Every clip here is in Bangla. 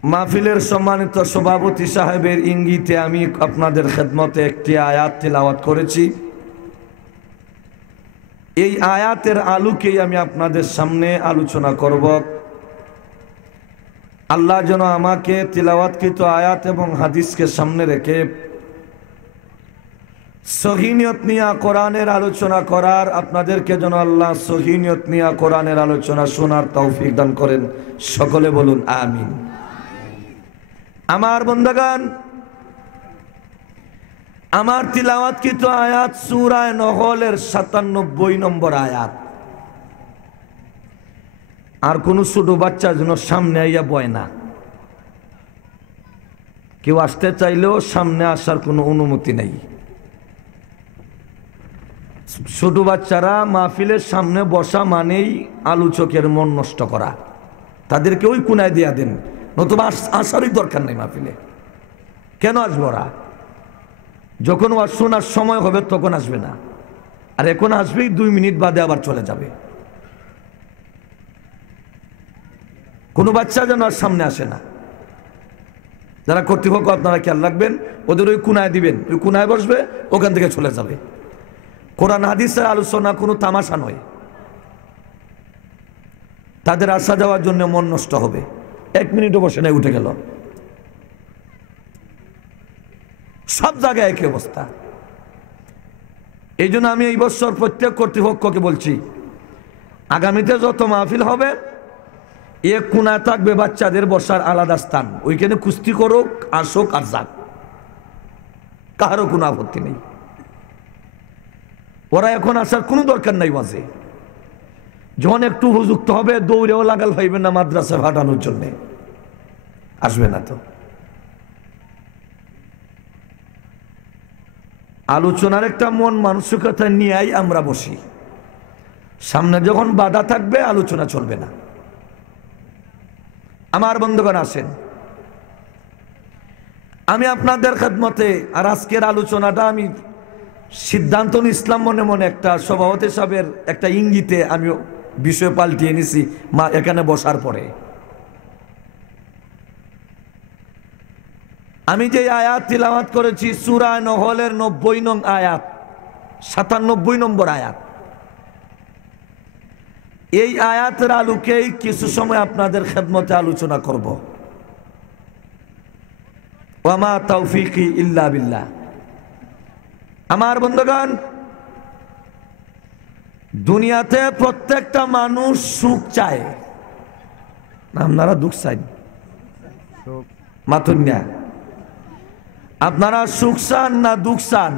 মাহফিলের সম্মানিত সভাপতি সাহেবের ইঙ্গিতে আমি আপনাদের খেদমতে একটি আয়াত তিলাওয়াত করেছি। এই আয়াতের আলোকেই আমি আপনাদের সামনে আলোচনা করব। আল্লাহ যেন আমাকে তিলাওয়াতকৃত আয়াত এবং হাদিসকে সামনে রেখে সহিহ নিয়ত নিয়ে কোরআনের আলোচনা করার, আপনাদেরকে যেন আল্লাহ সহিহ নিয়ত নিয়ে কোরআনের আলোচনা শোনার তৌফিক দান করেন। সকলে বলুন আমিন। আমার বন্ধুগণ, আমার তিলাওয়াতকৃত আয়াত সূরা নহলের ৯৭ নম্বর আয়াত। আর কোন ছোট বাচ্চা যেন সামনে আইয়া বয় না। কেউ আসতে চাইলেও সামনে আসার কোনো অনুমতি নেই। ছোট বাচ্চারা মাহফিলের সামনে বসা মানেই আলোচকের মন নষ্ট করা। তাদেরকে ওই কোনায় দিয়া দেন, নতুবা আসারই দরকার নেই মাহফিলে। কেন আসবো ওরা? যখন ওয়াজ শোনার সময় হবে তখন আসবে না, আর এখন আসবেই 2 মিনিট বাদে আবার চলে যাবে। কোনো বাচ্চা যেন আর সামনে আসে না। যারা কর্তৃপক্ষ আপনারা খেয়াল রাখবেন, ওদের ওই কোনায় দিবেন, ওই কোনায় বসবে, ওখান থেকে চলে যাবে। কোরআন হাদিসের আলোচনা কোনো তামাশা নয়। তাদের আসা যাওয়ার জন্য মন নষ্ট হবে। 1 মিনিটও বসে নাই, উঠে গেল। সব জায়গায় একই অবস্থা। এই জন্য আমি এই বছর প্রত্যেক কর্তৃপক্ষকে বলছি, আগামীতে যত মাহফিল হবে এক কোনায় থাকবে বাচ্চাদের বসার আলাদা স্থান। ওইখানে কুস্তি করুক, আসুক আর যাক, কারো কোনো আপত্তি নেই। ওরা এখন আসার কোনো দরকার নাই। বাজে যখন একটু উপযুক্ত হবে দৌড়েও লাগাল পাইবেন না মাদ্রাসায় ফাটানোর জন্য, আসবে না। তো আলোচনার একটা মন মানসিকতা নিয়েই আমরা বসি। সামনে যখন বাধা থাকবে আলোচনা চলবে না। আমার বন্ধুগণ আসেন, আমি আপনাদের খেদমতে, আর আজকের আলোচনাটা আমি সিদ্ধান্ত ইসলাম মনে মনে একটা সভাপতি সাহেবের একটা ইঙ্গিতে আমি বিষয় পাল্টিয়ে নিছি মা এখানে বসার পরে। আমি যে আয়াত তিলাওয়াত করেছি সূরা নহলের ৯০ নং আয়াত, ৯৭ নম্বর আয়াত। এই আয়াতের আলোকেই কিছু সময় আপনাদের খেদমতে আলোচনা করব। ওয়ামা তাওফীকি ইল্লা বিল্লাহ। আমার বন্ধুগণ, দুনিয়াতে প্রত্যেকটা মানুষ সুখ চায়, আপনারা দুঃখ চান? মাতুন না, আপনারা সুখ চান না দুঃখ চান?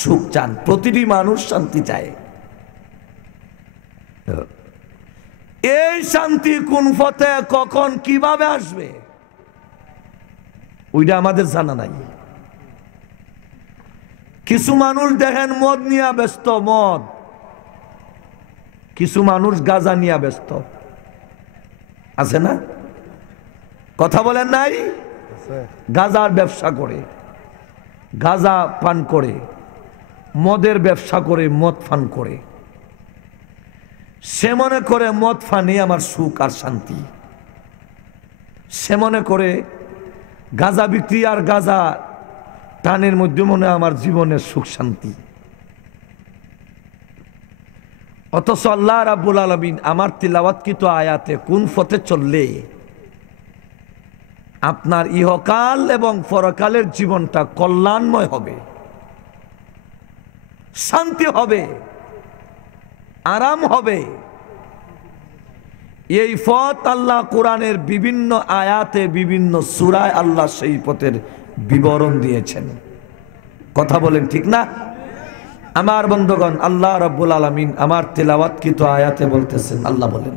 সুখ চান। প্রতিটি মানুষ শান্তি চায়। এই শান্তি কোন পথে, কখন, কিভাবে আসবে ওইটা আমাদের জানা নাই। কিছু মানুষ দেখেন মদ নিয়ে ব্যস্ত, মদ। কিছু মানুষ গাঁজা নিয়ে ব্যস্ত, আছে না? কথা বলেন নাই? গাঁজার ব্যবসা করে, গাঁজা পান করে, মদের ব্যবসা করে, মদ পান করে। সে মনে করে মদ পানি আমার সুখ আর শান্তি। সে মনে করে গাঁজা বিক্রি আর গাঁজা টানের মধ্যে মনে আমার জীবনের সুখ শান্তি। অথচ আল্লাহ রাব্বুল আলামিন আমার তিলাওয়াতকৃত আয়াতে কোন পথে চললে আপনার ইহকাল এবং পরকালের জীবনটা কল্যাণময় হবে, শান্তি হবে, আরাম হবে, এই পথ আল্লাহ কোরআনের বিভিন্ন আয়াতে, বিভিন্ন সূরায় আল্লাহ সেই পথের বিবরণ দিয়েছেন। কথা বলেন ঠিক না? আমার বন্ধুগণ, আল্লাহ রাব্বুল আলামিন আমার তিলাওয়াতকৃত আয়াতে বলতেছেন, আল্লাহ বলেন,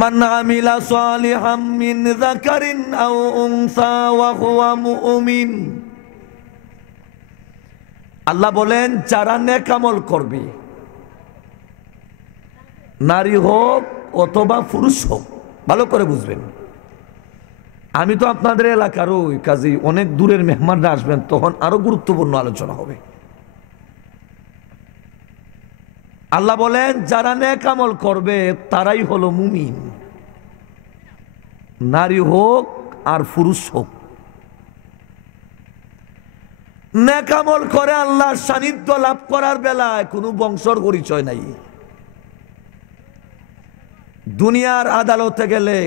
মান আমিলা সালিহাম মিন যাকারিন আও উনসা ওয়া হুয়া মুমিন। আল্লাহ বলেন, যারা নেক আমল করবে, নারী হোক অথবা পুরুষ হোক, ভালো করে বুঝবেন। আমি তো আপনাদের এলাকার ওই কাজে অনেক দূরের মেহমানরা আসবেন, তখন আরো গুরুত্বপূর্ণ আলোচনা হবে। আল্লাহ বলেন, যারা নেক আমল করবে তারাই হলো মুমিন। নারী হোক আর পুরুষ হোক, নেক আমল করে আল্লাহর সান্নিধ্য লাভ করার বেলায় কোনো বংশর পরিচয় নাই। দুনিয়ার আদালতে গেলে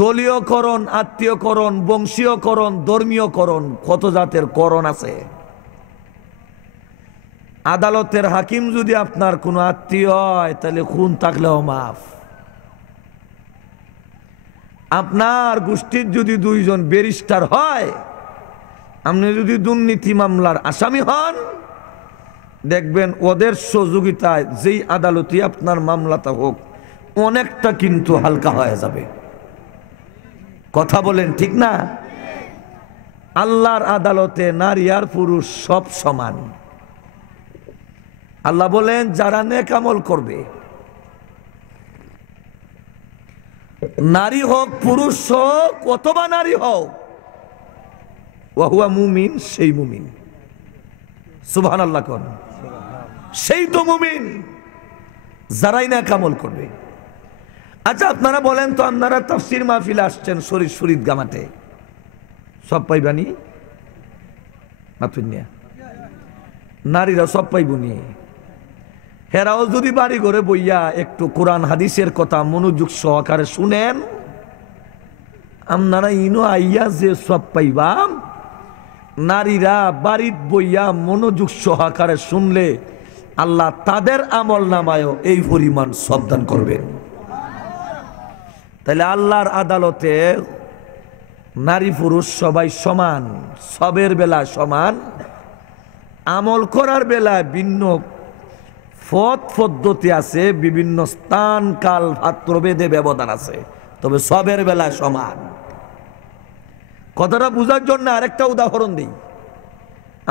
দলীয়করণ, আত্মীয়করণ, বংশীয়করণ, ধর্মীয়করণ, কত জাতের করণ আছে। আদালতের হাকিম যদি আপনার কোনো আত্মীয় হয় তাহলে খুন থাকলেও মাফ। আপনার গোষ্ঠীর যদি দুইজন ব্যারিস্টার হয়, আপনি যদি দুর্নীতি মামলার আসামি হন, দেখবেন ওদের সহযোগিতায় যেই আদালতে আপনার মামলাটা হোক অনেকটা কিন্তু হালকা হয়ে যাবে। কথা বলেন ঠিক না? আল্লাহর আদালতে নারী আর পুরুষ সব সমান। আল্লাহ বলেন যারা নেক আমল করবে, নারী হোক পুরুষ হোক অথবা নারী হোক, ওয়াহুয়া মুমিন, সেই মুমিন। সুবহানাল্লাহ কোন, সেই তো মুমিন যারাই নেক আমল করবে। আচ্ছা আপনারা বলেন তো, আপনারা তাফসীর মাহফিলে আসছেন শরীদ গামাতে, সব পাইবানি? মাতুনিয়া নারীরা সব পাইবনি? হেরাও যদি বাড়ি ঘরে বইয়া একটু কোরআন হাদিসের কথা মনোযোগ সহকারে শুনেন, আপনারা ইনো আইয়া যে সব পাইবাম, নারীরা বাড়িত বইয়া মনোযোগ সহকারে শুনলে আল্লাহ তাদের আমল নামায়ও এই পরিমাণ সব দান করবেন। তাহলে আল্লাহর আদালতে নারী পুরুষ সবাই সমান, সবের বেলা সমান, আমল করার বেলায় ভিন্ন পথ পদ্ধতি আছে, বিভিন্ন স্থান কাল পাত্রভেদে ব্যবধান আছে, তবে সবের বেলায় সমান। কথাটা বোঝার জন্য আরেকটা উদাহরণ দিই।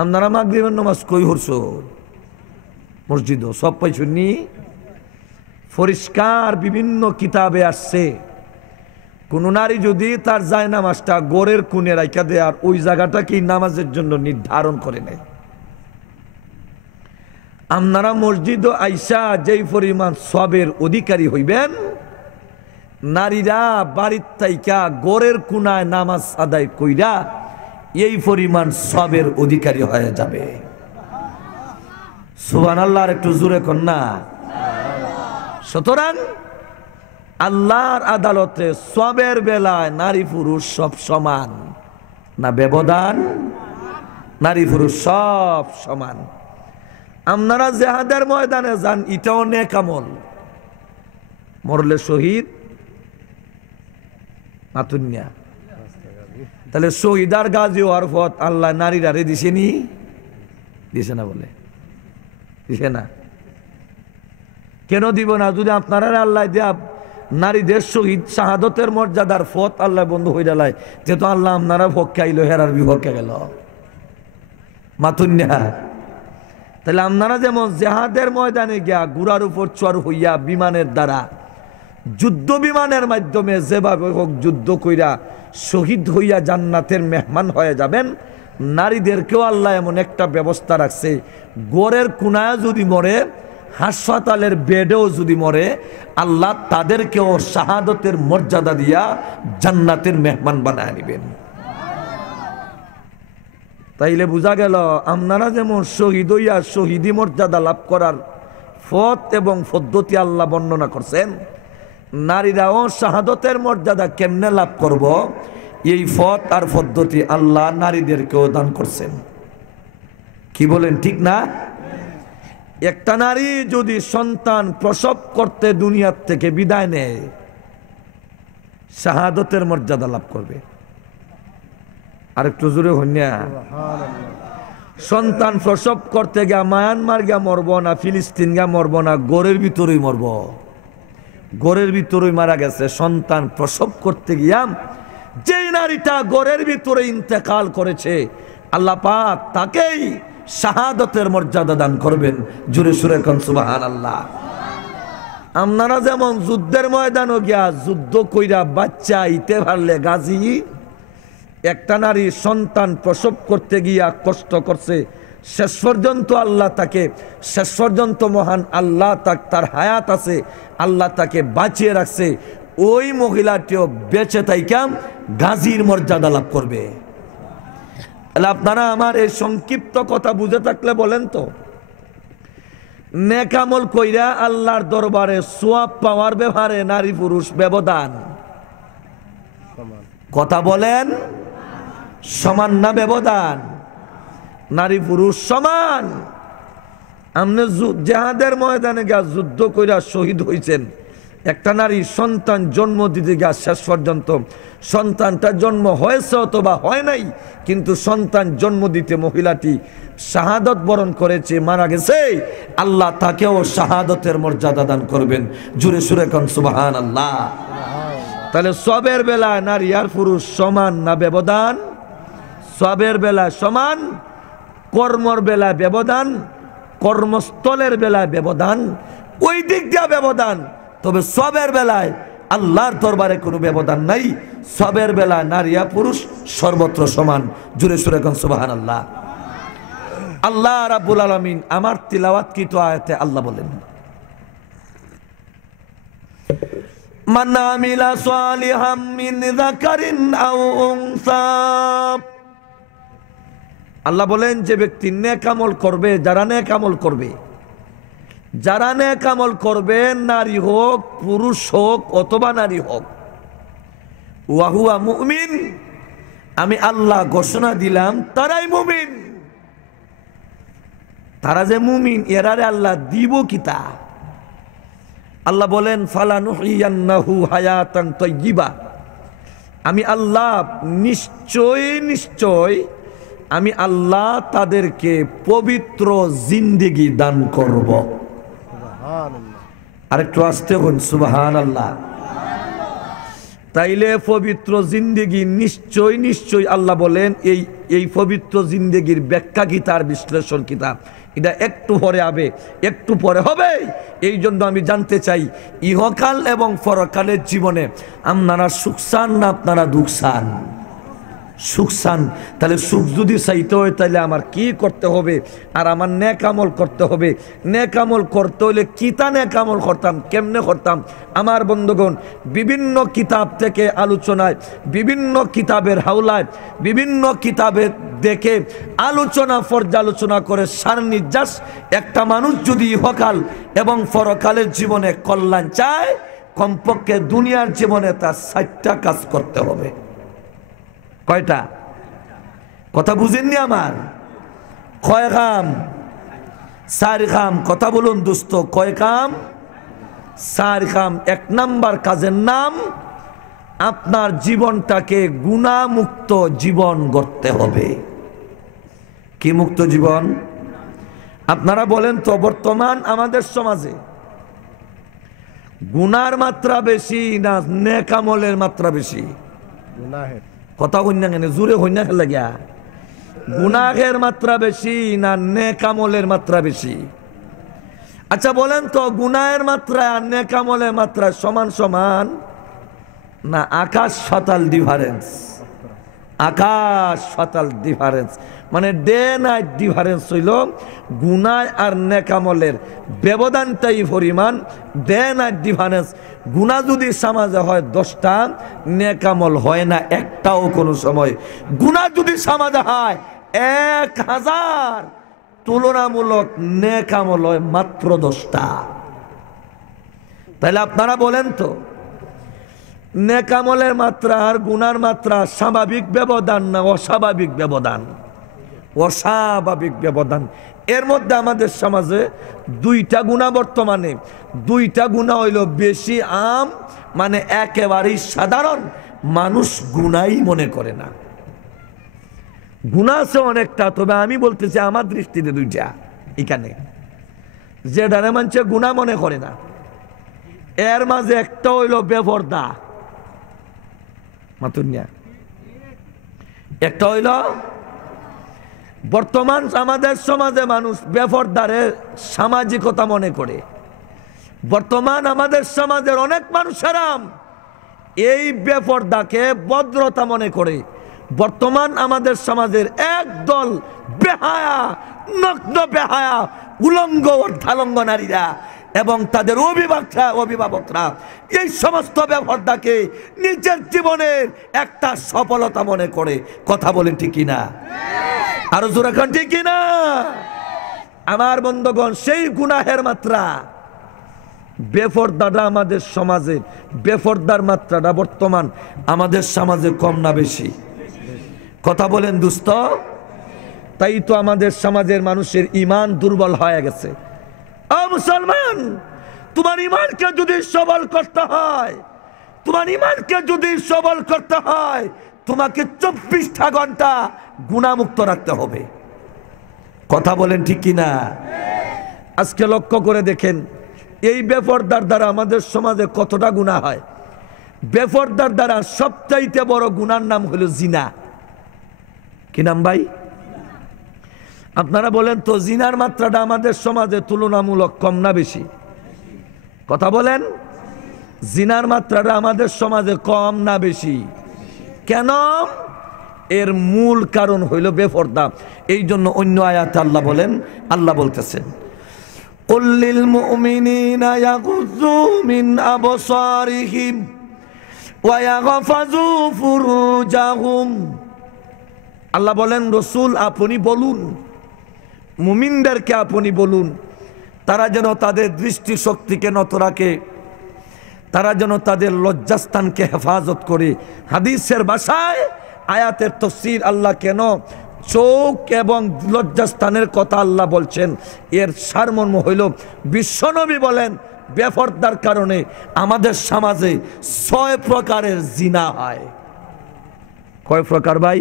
আপনারা মাগরিবের নামাজ কই হরছো? মসজিদ সব পাইছুনি? পরিষ্কার বিভিন্ন কিতাবে আসছে, কোন নারী যদি তার যায় নামাজটা গোরের কোণে রাখা দেয় আর ওই জায়গাটাকেই নামাজের জন্য নির্ধারণ করে নেয়, আপনারা মসজিদ আইসা যেই পরিমাণ সবের অধিকারী হইবেন, নারীরা বাড়ির তাইকা গোরের কোণায় নামাজ আদায় কইরা এই পরিমাণ সবের অধিকারী হয়ে যাবে। সুবহানাল্লাহ, একটু জোরে কর না। সুতরাং আল্লাহর আদালতে সবের বেলায় নারী পুরুষ সব সমান না, ব্যবধান? নারী পুরুষ সব সমান। আপনারা জিহাদের ময়দানে যান, এটাও নেক আমল। মরলে শহীদ মাতুনিয়া, তাহলে শহীদার গাজী হওয়ার পথ আল্লাহ নারীরা রে দিছেনি? দিছে না? বলে দিছে না। কেন দিব না? যদি আপনারা আল্লাহ দেয়া নারীদের শহীদ শাহাদতের মর্যাদার পথ আল্লাহ বন্ধু হয়ে যায়, যেহেতু আল্লাহ আপনারা পক্ষে আইলো, হেরার বিপক্ষে গেল মাতুনিয়া। তাহলে আপনারা যেমন জেহাদের ময়দানে গিয়া গুড়ার উপর চর হইয়া বিমানের দ্বারা, যুদ্ধ বিমানের মাধ্যমে যেভাবে হোক যুদ্ধ কইরা শহীদ হইয়া জান্নাতের মেহমান হয়ে যাবেন, নারীদেরকেও আল্লাহ এমন একটা ব্যবস্থা রাখছে, গোরের কোনায় যদি মরে, হাসপাতালের বেডেও যদি মরে, আল্লাহ তাদেরকেও শাহাদতের মর্যাদা দিয়া জান্নাতের মেহমান বানায় নিবেন। তাইলে বোঝা গেল আপনারা যেমন শহীদ হইয়া শহীদি মর্যাদা লাভ করার পথ এবং পদ্ধতি আল্লাহ বর্ণনা করছেন, নারীরাও শাহাদতের মর্যাদা কেমনে লাভ করব এই পথ আর পদ্ধতি আল্লাহ নারীদেরকেও দান করছেন। কি বলেন ঠিক না? একটা নারী যদি সন্তান প্রসব করতে দুনিয়ার থেকে বিদায় নেয়, শাহাদতের মর্যাদা লাভ করবে। আর একটু জোরে হইনা, সন্তান প্রসব করতে গিয়া মায়ানমার গিয়া মরব না, ফিলিস্তিন গিয়া মরব না, গোরের ভিতরেই মরব। গোরের ভিতরেই মারা গেছে। সন্তান প্রসব করতে গিয়া যেই নারীটা গোরের ভিতরে ইন্তেকাল করেছে, আল্লাহ পাক তাকেই শাহাদতের মর্যাদা দান করবেন। জোরে সুরে কোন সুবহানাল্লাহ। আপনারা যেমন যুদ্ধের ময়দানে গিয়া যুদ্ধ কইরা বাচ্চা ইতে পারলে গাজী, একটা নারী সন্তান প্রসব করতে গিয়া কষ্ট করছে, শেষ পর্যন্ত আল্লাহ তাকে, শেষ পর্যন্ত মহান আল্লাহ তার হায়াত আছে, আল্লাহ তাকে বাঁচিয়ে রাখছে। ওই মহিলাটিও বেঁচে থাইকাম গাজীর মর্যাদা লাভ করবে। তাহলে আপনারা আমার এই সংক্ষিপ্ত কথা বুঝে থাকলে বলেন তো, নেক আমল কইরা আল্লাহর দরবারে সোয়াব পাওয়ার ব্যাপারে নারী পুরুষ ব্যবধান কথা বলেন সমান না ব্যবধান? নারী পুরুষ সমান। আপনি জেহাদের ময়দানে গিয়া যুদ্ধ কইরা শহীদ হইছেন, একটা নারী সন্তান জন্ম দিতে গিয়া শেষ পর্যন্ত সন্তানটা জন্ম হয়েছে অথবা হয় নাই, কিন্তু সন্তান জন্ম দিতে মহিলাটি শাহাদত বরণ করেছে, মারা গেছে, আল্লাহ তাকেও শাহাদতের মর্যাদা দান করবেন। জুড়ে সুরে কোন সুবহানাল্লাহ। তাহলে সবের বেলায় নারী আর পুরুষ সমান না ব্যবধান? সবের বেলায় সমান, কর্মর বেলায় ব্যবধান, কর্মস্থলের বেলায় ব্যবধান, ওই দিক দিয়ে ব্যবধান। তবে সবের বেলায় আল্লাহর দরবারে কোনো ব্যবধান নাই। সবের বেলায় নারী আর পুরুষ সর্বত্র সমান। জুড়ে সুরে কোন সুবহানাল্লাহ। আল্লাহ রাব্বুল আলামিন আমার তিলাওয়াতকৃত আয়াতে আল্লাহ বলেন, মান আমিলা সালিহাম মিন যাকারিন আও উনসা। আল্লাহ বলেন যে ব্যক্তি নেক আমল করবে, যারা নেক আমল করবে, যারা নেক আমল করবে, নারী হোক পুরুষ হোক অথবা নারী হোক, ওয়া হুয়া মুমিন, আমি আল্লাহ ঘোষণা দিলাম তারাই মুমিন। তারা যে মুমিন এরারে আল্লাহ দিব কিতা? আল্লাহ বলেন ফালানুহিয়ান্নাহু হায়াতান তাইয়্যিবা, আমি আল্লাহ নিশ্চয় নিশ্চয় আমি আল্লাহ তাদেরকে পবিত্র জিন্দেগি দান করব। আরেকটু আসতে হন সুবহানাল্লাহ। তাইলে পবিত্র জিন্দেগি নিশ্চয় নিশ্চয় আল্লাহ বলেন, এই পবিত্র জিন্দেগির ব্যাখ্যা কি, তার বিশ্লেষণ কি, এটা একটু পরে হবে, একটু পরে হবে। এই জন্য আমি জানতে চাই ইহকাল এবং পরকালের জীবনে আপনারা সুখ চান না আপনারা দুঃখ চান? সুখ চান। তাহলে সুখ যদি চাইতে হয় তাহলে আমার কি করতে হবে? আর আমার নেক আমল করতে হবে। নেক আমল করতে হলে কিতা নেক আমল করতাম, কেমনে করতাম? আমার বন্ধুগণ, বিভিন্ন কিতাব থেকে আলোচনায়, বিভিন্ন কিতাবের হাওলায়, বিভিন্ন কিতাবের দেখে আলোচনা পর্যালোচনা করে সার নির্যাস একটা মানুষ যদি ইহকাল এবং পরকালের জীবনে কল্যাণ চায়, কমপক্ষে দুনিয়ার জীবনে তার 4টা কাজ করতে হবে। কয়টা? কথা বুঝেননি আমার? কয় কাম? 4 কাম। কথা বলুন দোস্ত, কয় কাম? 4 কাম। 1 নাম্বার কাজের নাম, আপনার জীবনটাকে গুনাহমুক্ত জীবন গড়তে হবে। কি মুক্ত জীবন? আপনারা বলেন তো, বর্তমান আমাদের সমাজে গুনার মাত্রা বেশি না নেক আমলের মাত্রা বেশি? গুনাহের। কথা হইনা কেন? জোরে হইনা খেলে গিয়া। গুনাহের মাত্রা বেশি না নেক আমলের মাত্রা বেশি? আচ্ছা বলেন তো, গুনাহের মাত্রা আর নেক আমলের মাত্রা সমান সমান না আকাশ পাতাল ডিফারেন্স? আকাশ পাতাল ডিফারেন্স। মানে ডে নাইট ডিফারেন্স হইল গুনাহ আর নেক আমলের ব্যবধানটাই পরিমাণ। Day night difference. গুনাহ যদি সমাজে হয় 10টা, নেক আমল হয় না একটাও কোনো সময়। গুনাহ যদি সমাজে হয় 1000, তুলনামূলক নেক আমল হয় মাত্র 10টা। তাহলে আপনারা বলেন তো, নেক আমলের মাত্রা আর গুনার মাত্রা স্বাভাবিক ব্যবধান না অস্বাভাবিক ব্যবধান? অস্বাভাবিক ব্যবধান। এর মধ্যে আমাদের সমাজে 2টা গুনাহ, বর্তমানে 2টা গুনাহ হইল বেশি আম, মানে একেবারেই সাধারণ, মানুষ গুনাহই মনে করে না। গুনাহ আছে অনেকটা, তবে আমি বলতেছি আমার দৃষ্টিতে 2টা এখানে যেটারে মানুষ গুনাহ মনে করে না। এর মাঝে একটা হইল বেপরদা, মাতুনিয়া। একটা হইল বর্তমান আমাদের সমাজে মানুষ বেপরদারে সামাজিকতা মনে করে। বর্তমান আমাদের সমাজের অনেক মানুষেরা এই বেপরদাকে ভদ্রতা মনে করে। বর্তমান আমাদের সমাজের একদল বেহায়া, নগ্ন বেহায়া, উলঙ্গ অর্ধালঙ্গ নারীরা এবং তাদের অভিভাবকরা এই সমস্ত ব্যবহারটাকে নিজের জীবনের একটা সফলতা মনে করে। কথা বলেন ঠিক কিনা? আরো জোরে এখন ঠিক কিনা? আমার বন্ধুগণ, সেই গুনাহের মাত্রা, বেপরদাটা আমাদের সমাজে, বেপরদার মাত্রাটা বর্তমান আমাদের সমাজে কম না বেশি? কথা বলেন দোস্ত। তাই তো আমাদের সমাজের মানুষের ঈমান দুর্বল হয়ে গেছে। ও মুসলমান, তোমার ঈমানকে যদি সবল করতে হয়, তোমার ঈমানকে যদি সবল করতে হয়, তোমাকে 24টা ঘন্টা গুনাহমুক্ত রাখতে হবে। কথা বলেন ঠিক কিনা? আজকে লক্ষ্য করে দেখেন, এই বেপরদার দ্বারা আমাদের সমাজে কতটা গুনাহ হয়। বেপরদার দ্বারা সবচাইতে বড় গুনার নাম হলো জিনা। কি নাম ভাই? আপনারা বলেন তো, জিনার মাত্রাটা আমাদের সমাজে তুলনামূলক কম না বেশি? কথা বলেন, জিনার মাত্রাটা আমাদের সমাজে কম না বেশি? কেন? এর মূল কারণ হইল বেপরদা। এই জন্য অন্য আয়াতে আল্লাহ বলেন, আল্লাহ বলতেছেন, কুল লিল মুমিনিনা ইয়াগুযু মিন আবসারিহিম ওয়া ইয়াগফাযু ফুরুজাহুম। আল্লাহ বলেন, রাসূল আপনি বলুন, মুমিনদেরকে আপনি বলুন, তারা যেন তাদের দৃষ্টি শক্তিকে নত রাখে, তারা যেন তাদের লজ্জাস্থানকে হেফাজত করে। হাদিসের ভাষায় আয়াতের তাফসীর, আল্লাহ কেন চোখ এবং লজ্জাস্থানের কথা আল্লাহ বলছেন, এর সারমর্ম হইল, বিশ্বনবী বলেন বেপরদার কারণে আমাদের সমাজে 6 প্রকারের জিনা হয়। কয় প্রকার ভাই?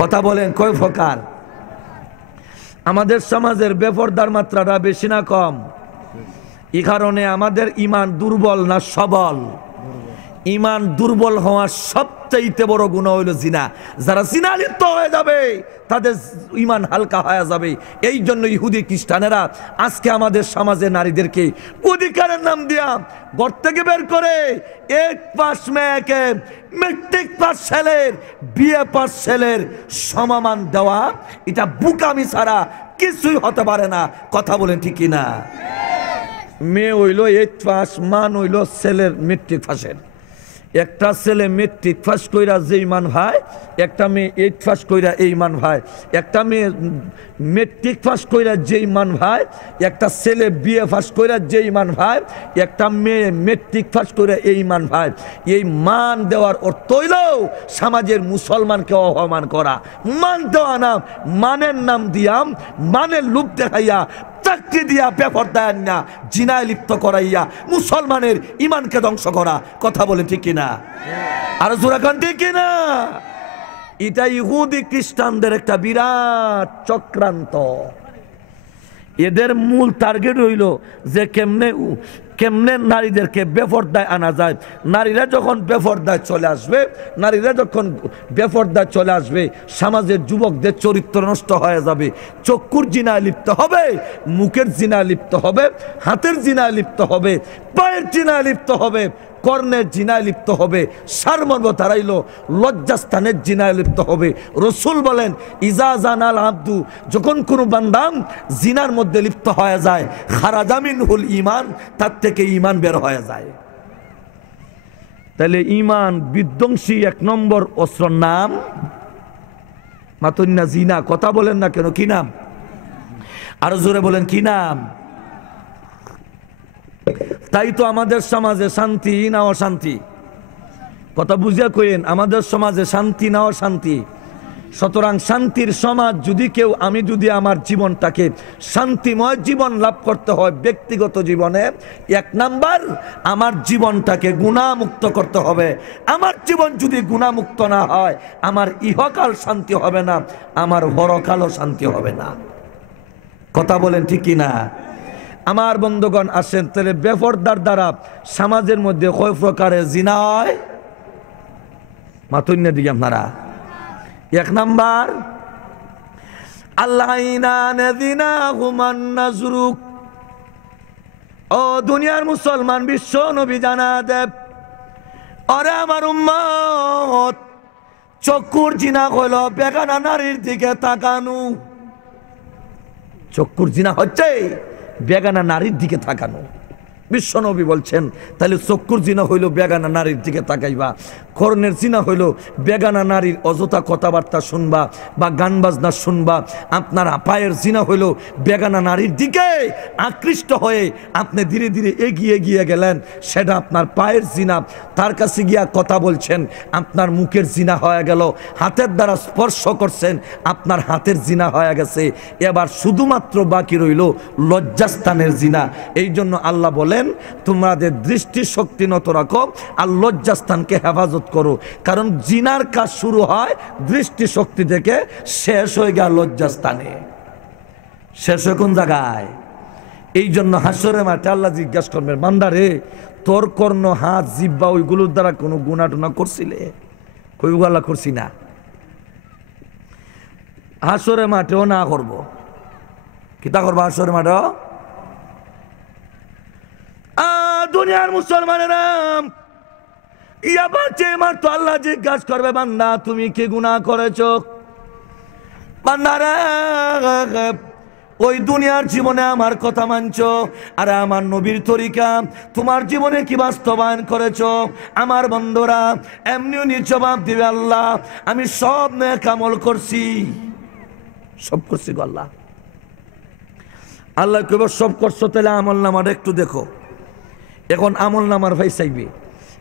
কথা বলেন, কয় প্রকার? আমাদের সমাজের বেপরদার মাত্রাটা বেশি না কম? এই কারণে আমাদের ঈমান দুর্বল না সবল? ঈমান দুর্বল হওয়ার সবচেয়ে বড় গুনাহ হইল জিনা। যারা জিনা লিপ্ত হয়ে যাবে তাদের ঈমান হালকা হয়ে যাবে। এই জন্য ইহুদি খ্রিস্টানেরা আজকে আমাদের সমাজে নারীদেরকে অধিকারের নাম দিয়া ঘর থেকে বের করে 8 পাস মেয়েকে মেট্রিক পাস ছেলের, বিএ পাস ছেলের সমমান দেওয়া, এটা বুকামি ছাড়া কিছুই হতে পারে না। কথা বলেন ঠিক কিনা? মেয়ে হইল 8 পাস, মান হইল ছেলের মেট্রিক পাসের। একটা ছেলে মেট্রিক পাস কইরা যেই মান ভাই, একটা মেয়ে 8 পাস কইরা এই মান ভাই। একটা মেয়ে মেট্রিক পাস কইরা যেই মান ভাই, একটা ছেলে বিএ পাস কইরা যেই মান ভাই, একটা মেয়ে মেট্রিক পাস কইরা এই মান ভাই। এই মান দেওয়ার অর্থ হইল সমাজের মুসলমানকে অপমান করা। মান দেওয়া না, মানের নাম দিয়া, মানের লোভ দেখাইয়া, চাকরি দিয়া, বেপরদায় না, জিনায় লিপ্ত করাইয়া মুসলমানের ঈমানকে ধ্বংস করা। কথা বলে ঠিক কিনা? আর জোরে কান ঠিক কিনা? এটা ইহুদি খ্রিস্টানদের একটা বিরাট চক্রান্ত। এদের মূল টার্গেট হইল যে কেমনে নারীদেরকে বেপরদায় আনা যায়। নারীরা যখন বেপরদায় চলে আসবে, নারীরা যখন বেপরদায় চলে আসবে, সমাজের যুবকদের চরিত্র নষ্ট হয়ে যাবে। চক্ষুর জিনায় লিপ্ত হবে, মুখের জিনায় লিপ্ত হবে, হাতের জিনায় লিপ্ত হবে, পায়ের জিনায় লিপ্ত হবে, কর্ণের জিনায় লিপ্ত হবে, সারমর্ম দাঁড়াইল লজ্জাস্থানের জিনায় লিপ্ত হবে। রসুল বলেন, ইজা জানাল আব্দু, যখন কোনো বান্দাম জিনার মধ্যে লিপ্ত হয়ে যায়, খারাজা মিনহুল ঈমান, তার থেকে ঈমান বের হয়ে যায়। তাহলে ঈমান বিধ্বংসী 1 নম্বর অস্ত্র নাম মাতুন্না জিনা। কথা বলেন না কেন? কি নাম? আরো জোরে বলেন, কি নাম? তাই তো আমাদের সমাজে শান্তি না অশান্তি? কথা বুঝিয়া কইেন, আমাদের সমাজে শান্তি না অশান্তি? সুতরাং শান্তির সমাজ যদি কেউ, আমি যদি আমার জীবনটাকে শান্তিময় জীবন লাভ করতে হয় ব্যক্তিগত জীবনে, 1 নাম্বার আমার জীবনটাকে গুনাহমুক্ত করতে হবে। আমার জীবন যদি গুনাহমুক্ত না হয়, আমার ইহকাল শান্তি হবে না, আমার পরকালও শান্তি হবে না। কথা বলেন ঠিক কিনা? আমার বন্ধুগণ আসেন, তাহলে বেপরদার দ্বারা সমাজের মধ্যে কয় প্রকারের জিনা হয়? মাতুন্যা দিকে আপনারা। 1 নাম্বার, ও দুনিয়ার মুসলমান, বিশ্ব নবী জানা দেব, আরে আমার উম্মত, চক্ষুর জিনা হইল বেগানা নারীর দিকে তাকানো। চক্ষুর জিনা হচ্ছে বেগানা নারীর দিকে তাকানো। বিশ্বনবী বলছেন তাহলে চক্ষুর জিনা হইল বেগানা নারীর দিকে তাকাইবা, কর্ণের জিনা হইল বেগানা নারীর অযথা কথাবার্তা শুনবা বা গান বাজনা শুনবা। আপনার পায়ের জিনা হইল বেগানা নারীর দিকে আকৃষ্ট হয়ে আপনি ধীরে ধীরে এগিয়ে গিয়ে গেলেন, সেটা আপনার পায়ের জিনা। তার কাছে গিয়া কথা বলছেন, আপনার মুখের জিনা হয়ে গেল। হাতের দ্বারা স্পর্শ করছেন, আপনার হাতের জিনা হয়ে গেছে। এবার শুধুমাত্র বাকি রইল লজ্জাস্থানের জিনা। এই জন্য আল্লাহ বলেন তোমাদের দৃষ্টি শক্তি নত রাখো আর লজ্জাস্থানকে হেফাজত করো, কারণ জিনার কাজ শুরু হয় দৃষ্টি শক্তি থেকে, শেষ হয়ে গেল লজ্জাস্থানে। শেষ হয় কোন জায়গায়? এই জন্য হাসরের মাঠে আল্লাহ জিজ্ঞাসা করবেন, বান্দা রে তোর কর্ণ, হাত, জিহ্বা ওইগুলোর দ্বারা কোনো গুনাহ টুনা করছিলে? কই আল্লাহ করছি না। হাসরের মাঠেও না করব, কিতা করবো হাসরের মাঠেও? দুনিয়ার মুসলমানেরা তো আল্লাহ জিজ্ঞাসা করবে, বান্দা তুমি কি গুনাহ করেছ? বান্দারা ওই দুনিয়ার জীবনে আমার কথা মানছ আর আমার নবীর তরিকা তোমার জীবনে কি বাস্তবায়ন করেছ? আমার বন্ধুরা এমনি জবাব দিবে, আল্লাহ আমি সব নেক আমল করছি, সব করছি গো আল্লাহ। আল্লাহ কইব সব করছো, তাহলে আমল নামাটা একটু দেখো। এখন আমল নামার ভাই চাইবে,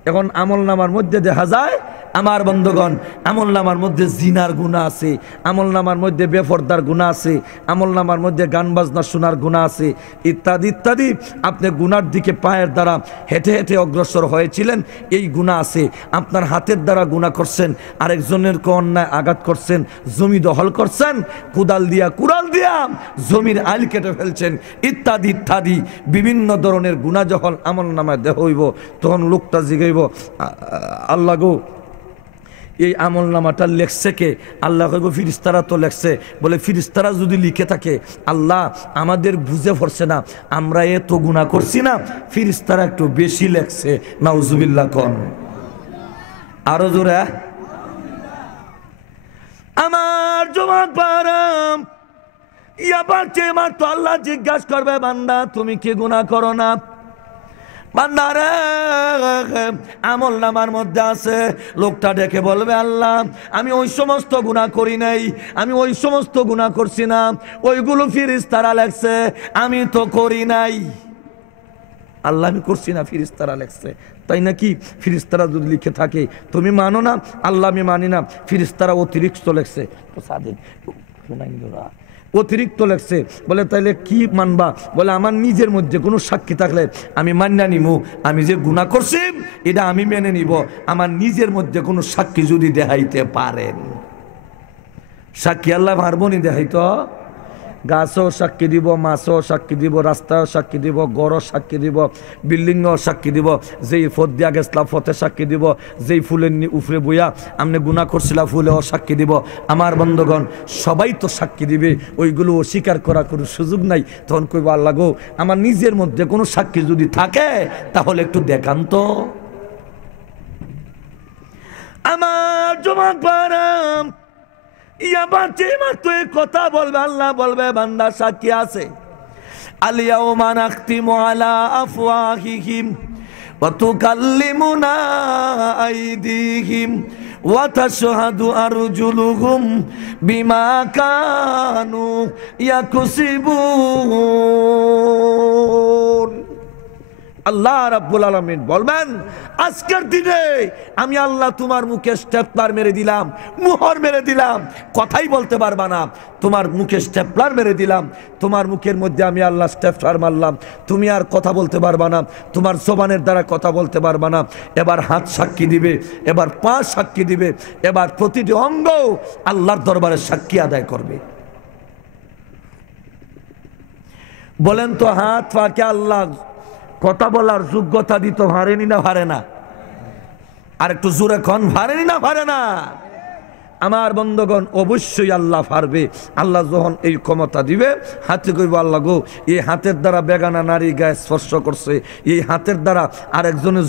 এখন আমল নামার মধ্যে দেখা যায় আমার বন্ধুগণ আমল নামার মধ্যে জিনার গুনাহ আছে, আমল নামার মধ্যে বেপরদার গুনাহ আছে, আমল নামার মধ্যে গান বাজনা শোনার গুনাহ আছে, ইত্যাদি ইত্যাদি। আপনি গুনার দিকে পায়ের দ্বারা হেঁটে হেঁটে অগ্রসর হয়েছিলেন, এই গুনাহ আছে। আপনার হাতের দ্বারা গুনাহ করছেন, আরেকজনের অন্যায় আঘাত করছেন, জমি দখল করছেন, কুড়াল দিয়া জমির আইল কেটে ফেলছেন, ইত্যাদি ইত্যাদি বিভিন্ন ধরনের গুনাহ যখন আমল নামায় দেহ হইব, তখন লোকটা জিগাইব, আল্লাহ গো এই আমল নামাটা লেখছে কে? আল্লাহ কইব ফিরিস্তারা তো লেখছে। বলে ফিরিস্তারা যদি লিখে থাকে, আল্লাহ আমাদের বুঝে পড়ছে না, আমরা এত গুনাহ করছি না, ফিরিস্তারা একটু বেশি লেখছে। নাউজুবিল্লাহ কোন আরো জোরে। আমার জবাব পারাম ইয়াবার চেমার তো আল্লাহ জিজ্ঞাসা করবে, বান্দা তুমি কি গুনাহ করো না? বান্দারে আমল নামার মধ্যে আছে। লোকটা ডেকে বলবে, আল্লাহ আমি ওই সমস্ত গুনাহ করি নাই, আমি ওই সমস্ত গুনাহ করছি না, ওইগুলো ফিরিস্তারা লেখছে, আমি তো করি নাই। আল্লাহ আমি করছি না, ফিরিস্তারা লেখছে। তাই নাকি? ফিরিস্তারা যদি লিখে থাকে তুমি মানো না, আল্লাহ আমি মানি না, ফিরিস্তারা অতিরিক্ত লেখছে, তো সাদিক অতিরিক্ত লেখছে। বলে তাইলে কি মানবা? বলে আমার নিজের মধ্যে কোনো সাক্ষী থাকলে আমি মান্না নিব, আমি যে গুনাহ করছি এটা আমি মেনে নিব। আমার নিজের মধ্যে কোনো সাক্ষী যদি দেখাইতে পারেন, সাক্ষী আল্লাহ পারবনি দেখাইতো? গাছও সাক্ষী দিব, মাছও সাক্ষী দিব, রাস্তাও সাক্ষী দিব, গড়ও সাক্ষী দিব, বিল্ডিংও সাক্ষী দিব, যেই ফত দিয়া গেছলাম ফতে সাক্ষী দিব, যেই ফুলের উপরে বইয়া আমনে গুনাহ করছিলাম ফুলেও সাক্ষী দিব। আমার বন্ধুগণ সবাই তো সাক্ষী দিবে, ওইগুলো অস্বীকার করা কোনো সুযোগ নাই। তখন কইব, আল্লাহ গো আমার নিজের মধ্যে কোনো সাক্ষী যদি থাকে তাহলে একটু দেখান তো। আমার জমা পারাম ইয়াবার চেমার তো এই কথা বলবে, আল্লাহ বলবে বান্দা সাক্ষী আছে। আলিয়াউমা নাখতিমু আলা আফওয়াহিহিম ওয়া তুকাল্লিমুনা আইদিহিম ওয়া তাশহাদু আরজুলুহুম বিমা কানু ইয়াকসিবুন। আল্লাহ রাব্বুল আলামিন বলবেন, আজকের দিনে আমি আল্লাহ তোমার মুখে স্টেপলার মেরে দিলাম, মোহর মেরে দিলাম, কথাই বলতে পারবা না। তোমার মুখে স্টেপলার মেরে দিলাম, তোমার মুখের মধ্যে আমি আল্লাহ স্টেপলার মারলাম, তুমি আর কথা বলতে পারবা না, তোমার জবানের দ্বারা কথা বলতে পারবা না। এবার হাত সাক্ষী দিবে, এবার পা সাক্ষী দিবে, এবার প্রতিটি অঙ্গ আল্লাহর দরবারে সাক্ষী আদায় করবে। বলেন তো হাত পাকে আল্লাহ কথা বলার যোগ্যতা দিত পারেনি না পারে না? আর একটু জোরে কন, পারেনি না পারে না? আমার বন্ধুগণ অবশ্যই আল্লাহ পারবে। আল্লাহ যখন এই ক্ষমতা দিবে, হাতে কইব, আল্লাহ গো এই হাতের দ্বারা বেগানা নারী গায়ে স্পর্শ করছে, এই হাতের দ্বারা আরেকজনের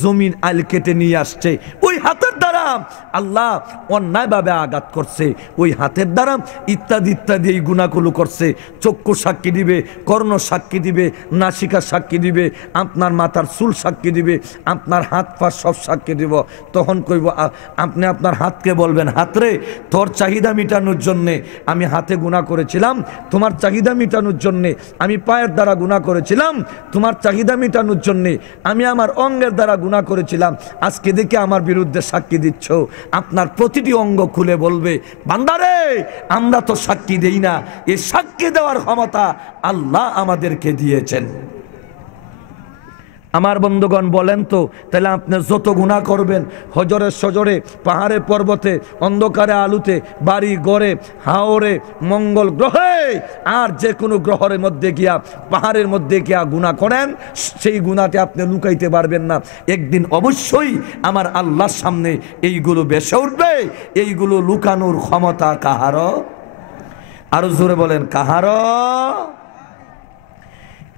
জমির আইল কেটে নিয়ে আসছে, ওই হাতের দ্বারা আল্লাহ অন্যায়ভাবে আঘাত করছে, ওই হাতের দ্বারা ইত্যাদি ইত্যাদি এই গুনাহগুলো করছে। চক্ষু সাক্ষী দিবে, কর্ণ সাক্ষী দিবে, নাসিকা সাক্ষী দিবে, আপনার মাথার চুল সাক্ষী দিবে, আপনার হাত পা সব সাক্ষী দিব। তখন কইব, আপনি আপনার হাতকে বলবেন, হাতরে তোর চাহিদা মিটানোর জন্যে আমি হাতে গুনাহ করেছিলাম, তোমার চাহিদা মিটানোর জন্যে আমি পায়ের দ্বারা গুনাহ করেছিলাম, তোমার চাহিদা মিটানোর জন্যে আমি আমার অঙ্গের দ্বারা গুনাহ করেছিলাম, আজকে দেখে আমার বিরুদ্ধে সাক্ষী দিচ্ছ। আপনার প্রতিটি অঙ্গ খুলে বলবে, বান্দারে আমরা তো সাক্ষী দেই না, এই সাক্ষী দেওয়ার ক্ষমতা আল্লাহ আমাদেরকে দিয়েছেন। আমার বন্ধুগণ বলেন তো, তাহলে আপনি যত গুনাহ করবেন, হজরে সজরে, পাহাড়ে পর্বতে, অন্ধকারে আলুতে, বাড়ি গড়ে, হাওরে, মঙ্গল গ্রহে, আর যে কোনো গ্রহের মধ্যে গিয়া, পাহাড়ের মধ্যে গিয়া গুনাহ করেন, সেই গুনাহটি আপনি লুকাইতে পারবেন না। একদিন অবশ্যই আমার আল্লাহর সামনে এইগুলো ভেসে উঠবে। এইগুলো লুকানোর ক্ষমতা কাহারও? আরো জোরে বলেন, কাহারও?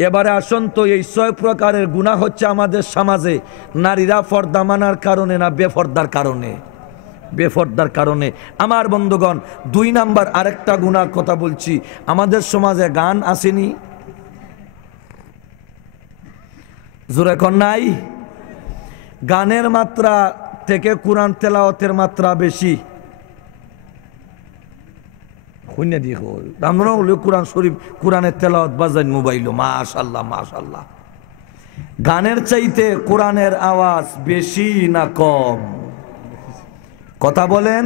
এবারে আসুন তো, এই 6 প্রকারের গুনাহ হচ্ছে আমাদের সমাজে নারীরা পর্দা মানার কারণে না বেপর্দার কারণে? বেপর্দার কারণে। আমার বন্ধুগণ, 2 নাম্বার আরেকটা গুনাহর কথা বলছি। আমাদের সমাজে গান আসেনি? জোরে কোন নাই? গানের মাত্রা থেকে কোরআন তেলাওয়াতের মাত্রা বেশি। আমরা কোরআন শরীফ, কোরআনের তেলাওয়াত বাজান মোবাইল, মাশাআল্লাহ মাশাআল্লাহ। গানের চাইতে কোরআনের আওয়াজ বেশি না কম? কথা বলেন।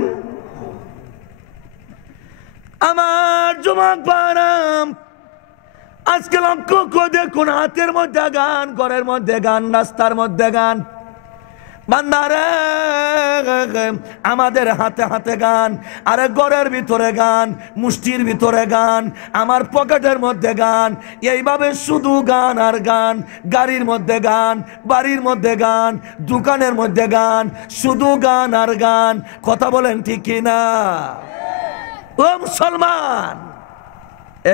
আমার যুবক ভাইরাম, আজকে লক্ষ্য করে দেখুন, হাতের মধ্যে গান, ঘরের মধ্যে গান, রাস্তার মধ্যে গান। বান্দারে আমাদের হাতে হাতে গান, আরে ঘরের ভিতরে গান, মুষ্টির ভিতরে গান, আমার পকেটের মধ্যে গান, এইভাবে শুধু গান আর গান। গাড়ির মধ্যে গান, বাড়ির মধ্যে গান, দোকানের মধ্যে গান, শুধু গান আর গান। কথা বলেন ঠিক কিনা? ও মুসলমান,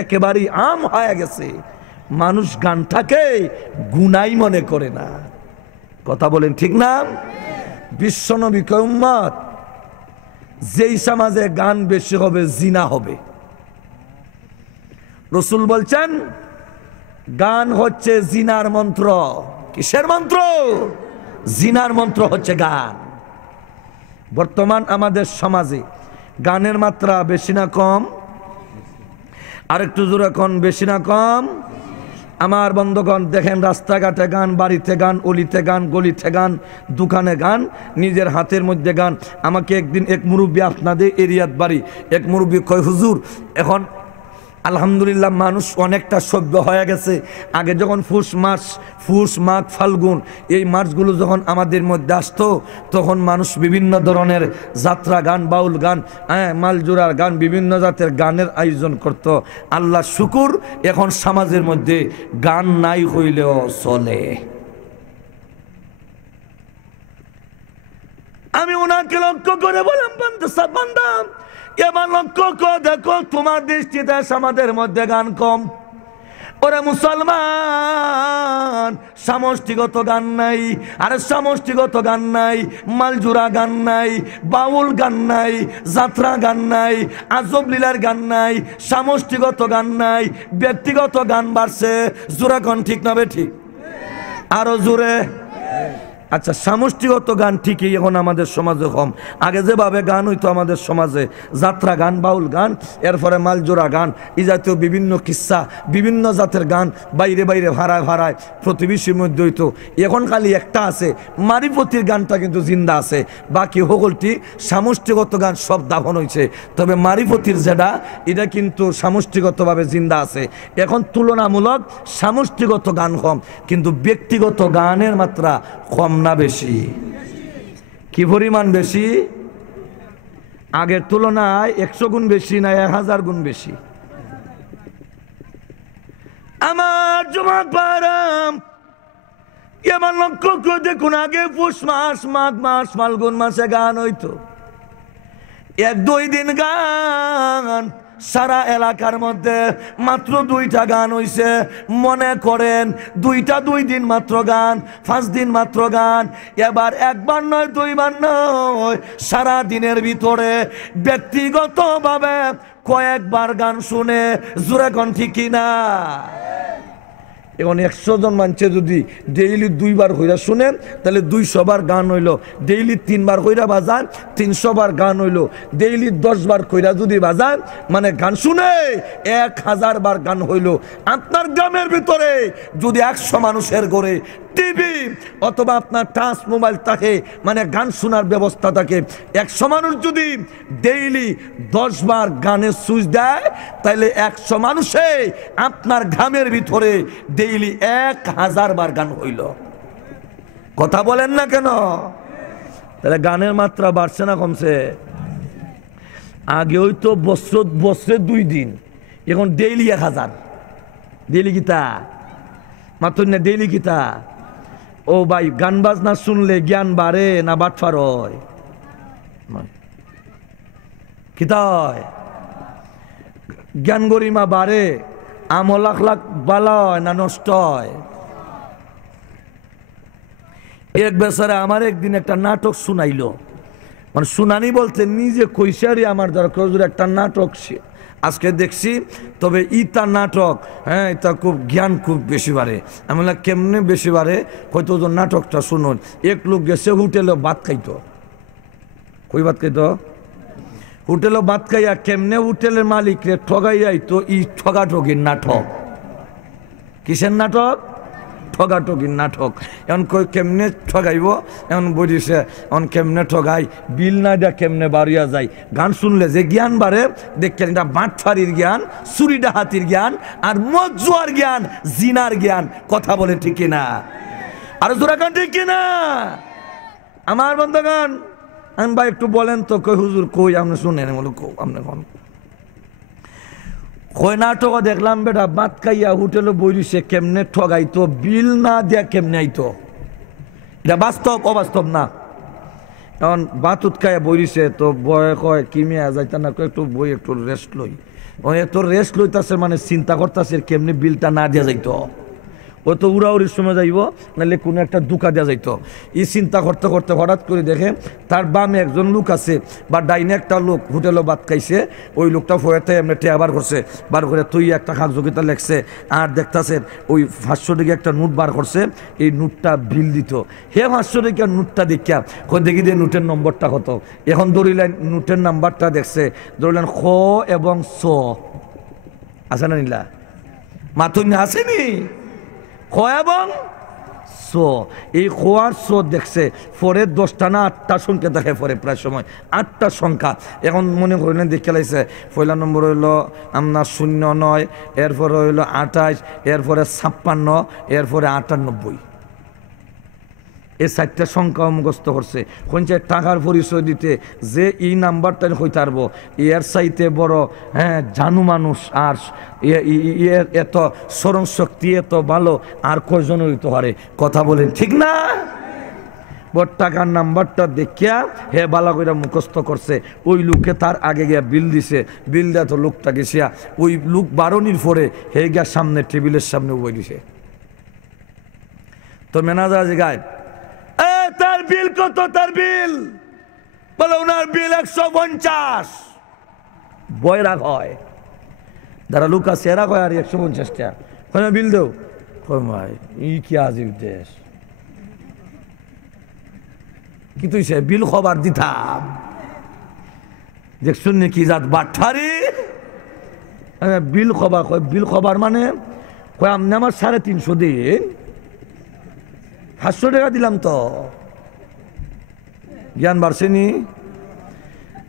একেবারেই আম হয়ে গেছে, মানুষ গানটাকে গুনাই মনে করে না। কথা বলেন ঠিক না? বিশ্বনবী কয়, উম্মত যেই সমাজে গান বেশি হবে জিনা হবে। রাসূল বলছেন গান হচ্ছে জিনার মন্ত্র। কিসের মন্ত্র? জিনার মন্ত্র হচ্ছে গান। বর্তমান আমাদের সমাজে গানের মাত্রা বেশি না কম? আরেকটু জোরে কোন, বেশি না কম? আমার বন্ধুগণ দেখেন, রাস্তাঘাটে গান, বাড়িতে গান, অলিতে গান, গলিতে গান, দোকানে গান, নিজের হাতের মধ্যে গান। আমাকে একদিন এক মুরব্বী, আপনাদের এরিয়াত বাড়ি, এক মুরব্বী কয়, হুজুর এখন আলহামদুলিল্লাহ মানুষ অনেকটা সভ্য হয়ে গেছে। আগে যখন ফুস মাঘ ফাল্গুন এই মাসগুলো যখন আমাদের মধ্যে আসতো, তখন মানুষ বিভিন্ন ধরনের যাত্রা গান, বাউল গান, মালজোড়ার গান, বিভিন্ন জাতের গানের আয়োজন করত। আল্লাহ শুকুর, এখন সমাজের মধ্যে গান নাই হইলেও চলে। আমি ওনাকে লক্ষ্য করে বললাম, বান্দা এবার লক্ষ্য করে দেখো, তোমার দৃষ্টিতে আমাদের মধ্যে গান কম। ওরে মুসলমান, সমষ্টিগত গান নাই, আরে সমষ্টিগত গান নাই, মালজুরা গান নাই, বাউল গান নাই, যাত্রা গান নাই, আজব লীলার গান নাই, সমষ্টিগত গান নাই, ব্যক্তিগত গান বাড়ছে। জোরে কোন ঠিক না বে ঠিক? আরো জোরে। আচ্ছা, সমষ্টিগত গান ঠিকই এখন আমাদের সমাজে কম। আগে যেভাবে গান হইতো আমাদের সমাজে, যাত্রা গান, বাউল গান, এরপরে মালজোড়া গান, এই জাতীয় বিভিন্ন কিস্সা, বিভিন্ন জাতের গান বাইরে বাইরে ভাড়ায় ভাড়ায় প্রতিবেশীর মধ্যে হইতো। এখন খালি একটা আছে, মারিফতির গানটা কিন্তু জিন্দা আছে, বাকি সকলটি সমষ্টিগত গান সব দাফন হয়েছে। তবে মারিফতির যেটা, এটা কিন্তু সমষ্টিগতভাবে জিন্দা আছে। এখন তুলনামূলক সমষ্টিগত গান কম, কিন্তু ব্যক্তিগত গানের মাত্রা কম না বেশি? কি পরিমাণ বেশি? আগের তুলনায় 100 গুণ বেশি না 1000 গুণ বেশি? আমার যুবক ভাইরাম, এবার লক্ষ্য করে দেখুন, আগে পুষ মাস, মাঘ মাস, ফাল্গুন মাসে গান হইতো, 1-2 দিন গান, সারা এলাকার মধ্যে মাত্র 2টা গান হইছে, মনে করেন 2টা 2 দিন মাত্র গান, 5 দিন মাত্র গান। এবার একবার নয় 2 বার নয়, সারা দিনের ভিতরে ব্যক্তিগতভাবে কয়েকবার গান শুনে, জোরে কোন ঠিক কিনা? এখন 100 জন মানুষে যদি ডেইলি 2 বার কইরা শুনেন তাহলে 200 বার গান হইল। ডেইলি 3 বার কইরা বাজান 300 বার গান হইল। ডেইলি 10 বার কইরা যদি বাজান মানে গান শুনে 1000 বার গান হইল। আপনার গ্রামের ভিতরে যদি 100 মানুষের ঘরে টিভি অথবা আপনার টাচ মোবাইল থাকে, মানে গান শোনার ব্যবস্থা থাকে, 100 মানুষ যদি ডেইলি 10 বার গানের সুইচ দেয় তাহলে 100 মানুষে আপনার গ্রামের ভিতরে ডেইলি 1000 বার গান হইল। কথা বলেন না কেন? তাহলে গানের মাত্রা বাড়ছে না কমছে? আগে হইতো বছরে 2 দিন, এখন ডেইলি 1000। ডেইলি গীতা মাত্র না, ডেইলি গীতা। ও ভাই, গান বাজনা শুনলে জ্ঞান বাড়ে না বাটফার হয়? কিতা হয়? জ্ঞান গরিমা বাড়ে, আমল আখলাক ভালো হয় না নষ্ট হয়? এক বেচারা আমার একদিন একটা নাটক শুনাইলো, মানে শুনানি বলতে নিজে কইসারি আমার দরকার একটা নাটক আজকে দেখছি, তবে ইতা নাটক, হ্যাঁ এটা খুব জ্ঞান খুব বেশি বাড়ে। আমি বললাম কেমনে বেশি বাড়ে? হয়তো তো নাটকটা শুনুন। এক লোক গেছে হোটেলে ভাত খাইতো। কই ভাত খাইতো? হোটেলে ভাত খাইয়া কেমনে হোটেলের মালিক রে ঠগাইয়াই তো ই ঠগাঠগির নাটক। কিসের নাটক? ঠগাঠগির নাটক। এখন কই কেমনে ঠগাইব? এখন বুঝিছে এখন কেমনে ঠগাই, বিল না দেয়া কেমনে বাড়িয়া যায়। গান শুনলে যে জ্ঞান বাড়ে দেখেন, এটা বাটফারির জ্ঞান, চুরি ডাহাতির জ্ঞান, আর মদ জুয়ার জ্ঞান, জিনার জ্ঞান। কথা বলে ঠিক কিনা? আর জোরা গান ঠিক কিনা? আমার বন্ধুগণ, আমি ভাই একটু বলেন তো, কই হুজুর কই আপনি শুনেন? বলো আপনি কোন কই নাটক দেখলাম বেটা ভাত খাইয়া হোটেলে বইছে কেমনে ঠগাইতো, বিল না দিয়া কেমনে আইতো। এটা বাস্তব অবাস্তব না? এখন ভাত উৎখাইয়া বইছে তো বয় কয় কিমিয়া যাইতা না, একটু বই একটু রেস্ট লই। এত রেস্ট লইতাছে মানে চিন্তা করতেছে কেমনে বিলটা না দিয়া যাইতো। ও তো উড়াউড়ির সময় যাইব, নাহলে কোনো একটা দুকা দেওয়া যাইতো। এই চিন্তা করতে করতে হঠাৎ করে দেখে তার বামে একজন লোক আছে, বা ডাইনে একটা লোক হোটেলে ভাত খাইছে। ওই লোকটা ফয়েতে এমনি টেয়া বার করছে, বার করে তুই একটা কাগজকিতা লেখছে, আর দেখতেছে ওই 500 টাকা একটা নোট বার করছে। এই নোটটা বিল দিত। হে 500 টাকার নোটটা দেখিয়া দেখি দিয়ে নোটের নম্বরটা কত। এখন ধরিলেন নোটের নাম্বারটা দেখছে, ধরিলেন খ এবং স আছে না? নিলা মাথুন আসেনি? খ এবং স, এই খোয়ার স দেখছে। পরে 10টা না 8টা সংখ্যা দেখে, পরে প্রায় সময় 8টা সংখ্যা। এখন মনে করিলেন দেখে লাইছে পয়লা নম্বর হইল আপনার 09, এরপরে হইল 28, এরপরে 56, এরপরে 98। এই 4টা সংখ্যা মুখস্থ করছে। কোনটা টাকার পরিচয় দিতে যে এই নাম্বারটা হইতে পারবো, এর চাইতে বড় হ্যাঁ জানু মানুষ আর এত স্মরণ শক্তি এত ভালো আর কয়জন হইতে পারে? কথা বলেন ঠিক না? বড় টাকার নাম্বারটা দেখিয়া হে বালা কইরা মুখস্থ করছে। ওই লোকে তার আগে গিয়া বিল দিছে। বিল দেয়া তো লোকটা গেছিয়া ওই লোক বারণির পরে হে গিয়া সামনে টেবিলের সামনে বই দিছে। তো ম্যানেজার জিগায়, তার বিল কত? তার বিল বলে ওনার বিল 150। বয় রাগ হয়, যারা লোক আছে এরা কয় আর 150 টাকা বিল দেও। ভাই ই কি আজিব দেশ, কি তুই সে বিল খবর দিতাম দেখছুন নাকি জাত বাঠারি বিল খবর কয়। বিল খবর মানে কয় আপনি আমার 350 দিন, 500 টাকা দিলাম তো। জ্ঞান বাড়ছেনি?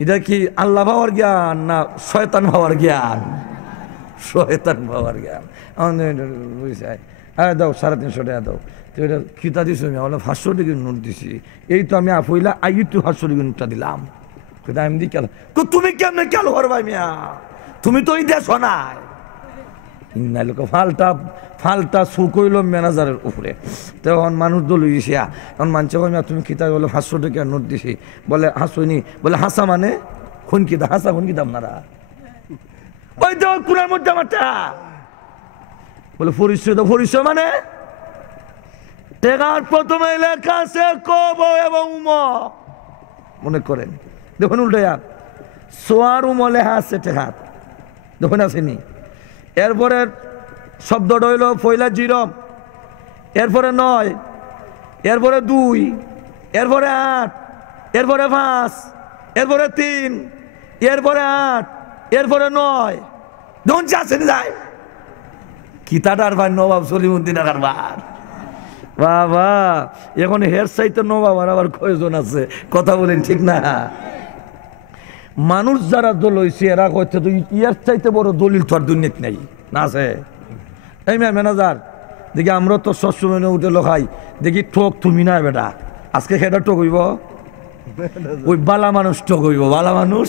এটা কি আল্লাহ ভাবার জ্ঞান না শয়তান ভাবার জ্ঞান? শয়তান ভাবার জ্ঞান। বুঝছে হ্যাঁ দাও 350 টাকা দাও। তো এটা খিতা দিস? আমি বললাম 500 টাকার নোট দিছি। এই তো আমি আফইলা আই তো 500 টাকার নোটটা দিলাম। আমি দি কেন? তো তুমি কেমনে কেন করবাই মিয়া? তুমি তো এই দেশ নাই। ফালটা ফালটা শুকইল ম্যানেজারের উপরে। তখন মানুষ দল গেছিয়া এখন মানছে তুমি খিতা বলে 500 টাকা নোট দিছি। বলে হাসুনি? বলে হাসা মানে খুন কিতা? হাসা খুন কিতা আপনারা? ওই তো কুনার মধ্যে আমার টাকা। বলে পরিচয়, তো পরিচয় মানে টেকার প্রথমে লেখা আছে কব এবং উম, মনে করেন দেখুন উল্টাইয়া সোয়ার উম লেখা আছে টেকার, দেখুন আসেনি। এরপরে শব্দটা হইল পয়লা 0, এরপরে 9, এরপরে 2, এরপরে 8, এরপরে 5, এরপরে 3, এরপরে 8, এরপরে 9, দেখুন যাচ্ছেন যায় কিতাটার ভাই নবাব সলিমুদ্দিনের কারবার। বাবা এখন হের সাইতে নবাব আর আবার কয়জন আছে, কথা বলেন ঠিক না? মানুষ যারা দল হয়েছে এরা কইতে তো ইয়ার চাইতে বড় দলিল তো আর দুনিয়াতে নাই না আছে। এই ম্যানেজার দেখি আমরা তো সবসময় উঠে লোকাই দেখি ঠক তুমি না বেটা, আজকে সেটা ঠক হইব, ওই বালা মানুষ ঠক হইব, বালা মানুষ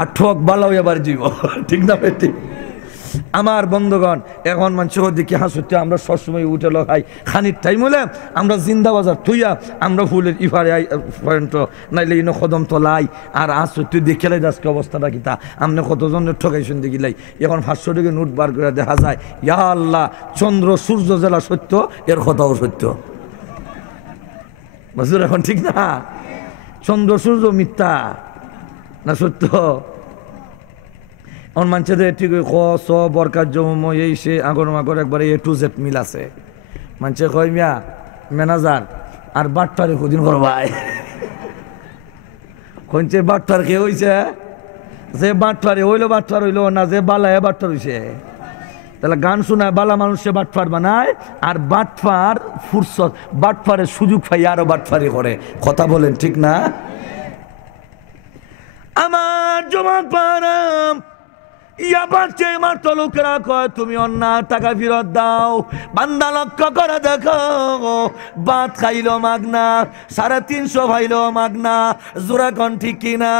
আর ঠক বালা হইয়া বার যাব, ঠিক না? ঠিক আমার বন্ধুগণ এখন মানুষ দেখি হাসতে আমরা সবসময় উঠে লোকাই খানির টাইম হলে আমরা জিন্দাবাজার থইয়া আমরা ফুলের ইফারে পর্যন্ত নাইলে ইনো কদম তোলাই আর আসতে দেখে লাই আজকে অবস্থাটা কিতা আপনি কতজনের ঠকাইছেন দেখিলাই। এখন 500 টাকা নোট বার করে দেখা যায় ইয়া আল্লাহ চন্দ্র সূর্য জেলা সত্য, এর কথাও সত্য, বুঝলেন? এখন ঠিক না? চন্দ্র সূর্য মিথ্যা না সত্য? আমার মানুষদের ঠিক ক স বরকার জম এই সে আগর মাগর একবারে A to Z মিল আছে। মানুষে কয় মিয়া ম্যানেজার আর বাট্টারে কদিন করবাই, কইছে বাট্টার কে হইছে, যে বাট্টারে হইলো বাট্টার হইলো না, যে বালায় বাট্টার হইছে। তাহলে গান শোনায় বালা মানুষে বাটফার বানায় আর বাটফার ফুরসত বাটফারের সুযোগ পাই আরো বাটফারি করে, কথা বলেন ঠিক না? আমার জমা পারাম ইয়া বাচ্চে মার তো লোকেরা কয় তুমি অন্যায় টাকা ফেরত দাও। বান্দা লক্ষ্য করে দেখো ভাত খাইলো মাগনা, 350 ভাইলো মাগনা, জোড়া কন ঠিক কিনা?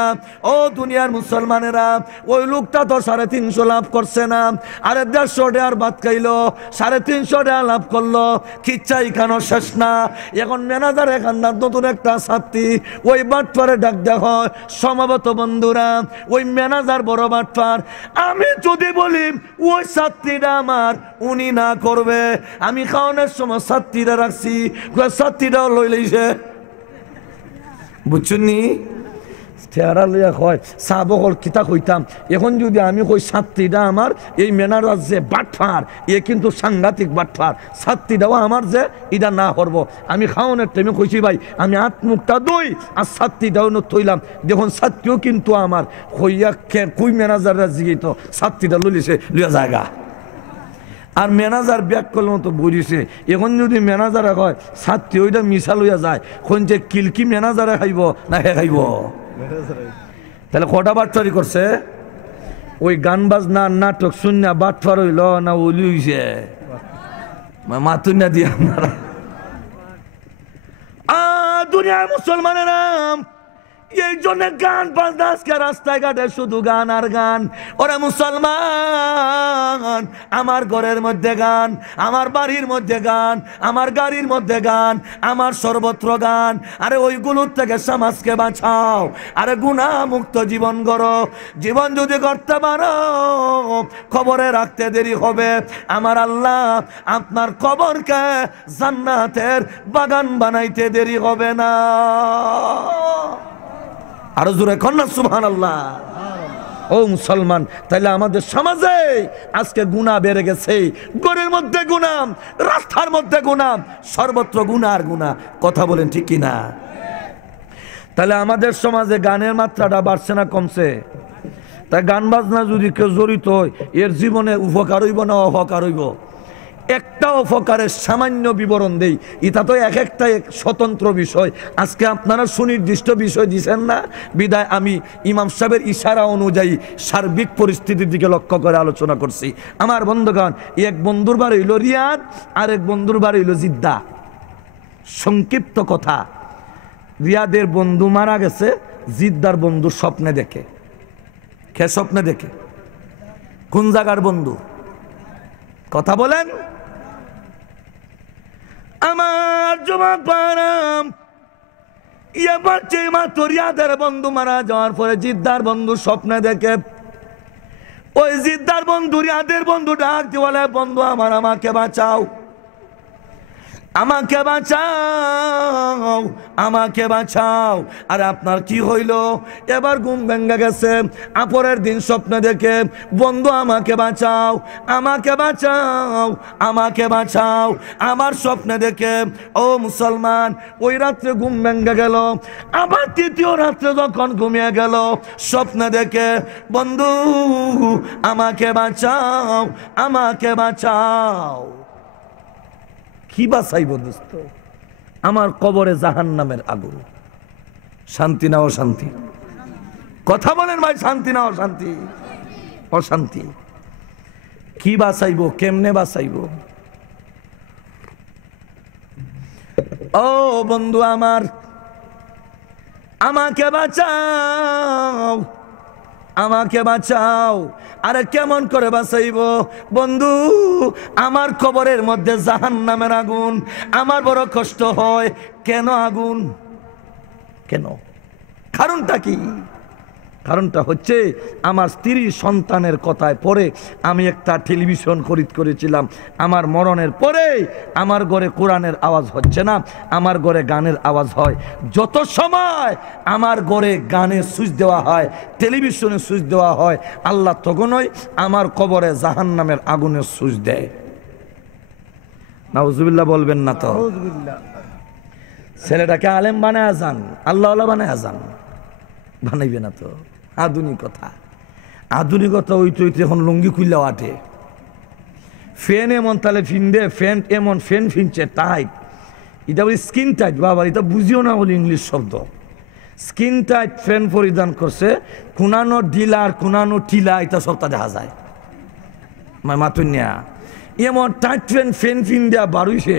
ও দুনিয়ার মুসলমানেরা, ওই লোকটা তো 350 লাভ করছে না, আরে 150 টাকার ভাত খাইলো, 350 টাকা লাভ করলো, খিচ্চাই খানো শেষ না। এখন ম্যানেজার এখান নতুন একটা ছাত্রী ওই বাটফারে ডাক দেখো, সমাবেত বন্ধুরা ওই ম্যানেজার বড় বাটফার। আমি যদি বলি ওই ছাত্রীরা আমার উনি না করবে, আমি খাওয়ানোর সময় ছাত্রীরা রাখছি, ছাত্রীরাও লই লইছে, বুঝছুনি? চেহারা লইয়া কয় সাবকল কিতা কইতাম, এখন যদি আমি কই ছাত্রীরা আমার এই ম্যানেজার যে বাটফার এ কিন্তু সাংঘাতিক বাটফার, ছাত্রীরাও আমার যে এটা না করবো। আমি খাওয়ানোর টাইমে কইছি ভাই আমি মুখটা দই আর ছাত্রীটাও থইলাম, দেখুন ছাত্রীও কিন্তু আমার কইয়া কই ম্যানেজাররা জিগিত ছাত্রীটা লইছে লইয়া জায়গা আর ম্যানেজার ব্যাক করল মতো বুঝিছে। এখন যদি ম্যানেজারে কয় ছাত্রী ওইটা মিশা লইয়া যায়, কোন যে কিলকি ম্যানেজারে খাইব না হে খাইব? তাহলে কটা বাটফারি করছে? ওই গান বাজনা নাটক শুননা বাটফার হইল না ওলি হইছে? মাতুন না দিয়ে আপনারা দুনিয়ার মুসলমানেরা এই জন্য গান বাজনা আজকে রাস্তায় ঘাটে শুধু গান আর গান। ওরা মুসলমান আমার ঘরের মধ্যে গান, আমার বাড়ির মধ্যে গান, আমার গাড়ির মধ্যে গান, আমার সর্বত্র গান। আরে ওইগুলোর থেকে সমাজকে বাঁচাও, আরে গুনাহ মুক্ত জীবন গড়ো। জীবন যদি করতে পারো কবরে রাখতে দেরি হবে, আমার আল্লাহ আপনার কবরকে জান্নাতের বাগান বানাইতে দেরি হবে না। আরো জোরে কন্যা সুবহানাল্লাহ। ও মুসলমান, তাইলে আমাদের সমাজে আজকে গুনাহ বেড়ে গেছে, ঘরের মধ্যে গুনাহ, রাস্তার মধ্যে গুনাহ, সর্বত্র গুনাহ আর গুনাহ, কথা বলেন ঠিক কিনা? তাহলে আমাদের সমাজে গানের মাত্রাটা বাড়ছে না কমছে? তাই গান বাজনা যদি কেউ জড়িত হয় এর জীবনে উপকার হইব না অপকার হইব? একটা অপকারের সামান্য বিবরণ দেই, এটা তো এক একটা এক স্বতন্ত্র বিষয়। আজকে আপনারা সুনির্দিষ্ট বিষয় দিচ্ছেন না বিদায় আমি ইমাম সাহেবের ইশারা অনুযায়ী সার্বিক পরিস্থিতির দিকে লক্ষ্য করে আলোচনা করছি। আমার বন্ধুগণ, এক বন্ধুর বাড়ি হইল রিয়াদ, আর এক বন্ধুর বাড়ি হইল জিদ্দা। সংক্ষিপ্ত কথা, রিয়াদের বন্ধু মারা গেছে, জিদ্দার বন্ধু স্বপ্নে দেখে। কে স্বপ্নে দেখে? কোন জায়গার বন্ধু? কথা বলেন। আমার জমা পারাম রিয়াদের বন্ধু মারা যাওয়ার পরে জিদ্দার বন্ধু স্বপ্নে দেখে ওই জিদ্দার বন্ধু রিয়াদের বন্ধু ডাক দিয়ে বলে, বন্ধু আমার, আমাকে বাঁচাও, আমাকে বাঁচাও, আমাকে বাঁচাও। আর আপনার কি হইল? এবার ঘুম ভেঙে গেছে। পরের দিন স্বপ্নে দেখে, বন্ধু আমাকে বাঁচাও, আমাকে বাঁচাও, আমাকে বাঁচাও। আমার স্বপ্নে দেখে, ও মুসলমান, ওই রাত্রে ঘুম ভেঙে গেল। আবার তৃতীয় রাত্রে যখন ঘুমিয়ে গেল, স্বপ্নে দেখে, বন্ধু আমাকে বাঁচাও, আমাকে বাঁচাও। কি বাঁচাইব দোস্ত? আমার কবরে জাহান্নামের আগুন। শান্তি না অশান্তি? কথা বলেন ভাই, শান্তি না অশান্তি? অশান্তি। কি বাঁচাইব? কেমনে বাঁচাইব? ও বন্ধু আমার, আমাকে বাঁচাও, আমাকে বাঁচাও। আরে কেমন করে বাঁচাইব বন্ধু? আমার কবরের মধ্যে জাহান্নামের আগুন, আমার বড় কষ্ট হয়। কেন আগুন? কেন? কারণটা কি? কারণটা হচ্ছে, আমার স্ত্রী সন্তানের কথায় পরে আমি একটা টেলিভিশন খরিদ করেছিলাম। আমার মরণের পরে আমার ঘরে কোরআনের আওয়াজ হচ্ছে না, আমার ঘরে গানের আওয়াজ হয়। যত সময় আমার ঘরে গানের সুইচ দেওয়া হয়, টেলিভিশনে সুইচ দেওয়া হয়, আল্লাহ তখনই আমার কবরে জাহান্নামের আগুনের সুইচ দেয়। নাউজুবিল্লাহ বলবেন না তো? ছেলেটাকে আলেম বানায় যান, আল্লাহ বানায় যান, বানাইবে না তো? আধুনিকতা, আধুনিকতা ওইতে এখন লুঙ্গি খুললেও আটে। ফ্যান এমন তাহলে ফিনদে, ফ্যান এমন ফ্যান ফিনছে টাইট। এটা বলি স্কিন টাইট। বাবা এটা বুঝিও না বলি ইংলিশ শব্দ। স্কিন টাইট ফ্যান পরিধান করছে, কুনানো ঢিলা আর কুনানো টিলা, এটা সবটা দেখা যায়। মাতুনিয়া এমন টাইট ফ্যান ফ্যান ফিন দেওয়া বারুইছে,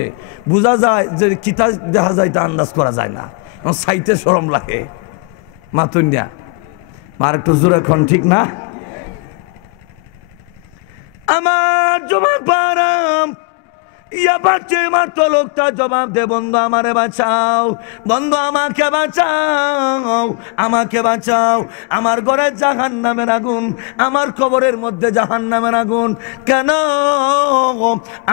বোঝা যায় যে কিতা দেখা যায় তা আন্দাজ করা যায় না। এখন সাইতে সরম লাগে। মাতুনিয়া আর একটু জোরে এখন, ঠিক না? আমার জবাব পারাম ইয়া বাচ্চে মাত্র লোকটা জবাব দে, বন্ধু আমারে বাঁচাও, বন্ধু আমাকে বাঁচাও, আমাকে বাঁচাও। আমার ঘরে জাহান্নামের আগুন, আমার কবরের মধ্যে জাহান্নামের আগুন। কেন?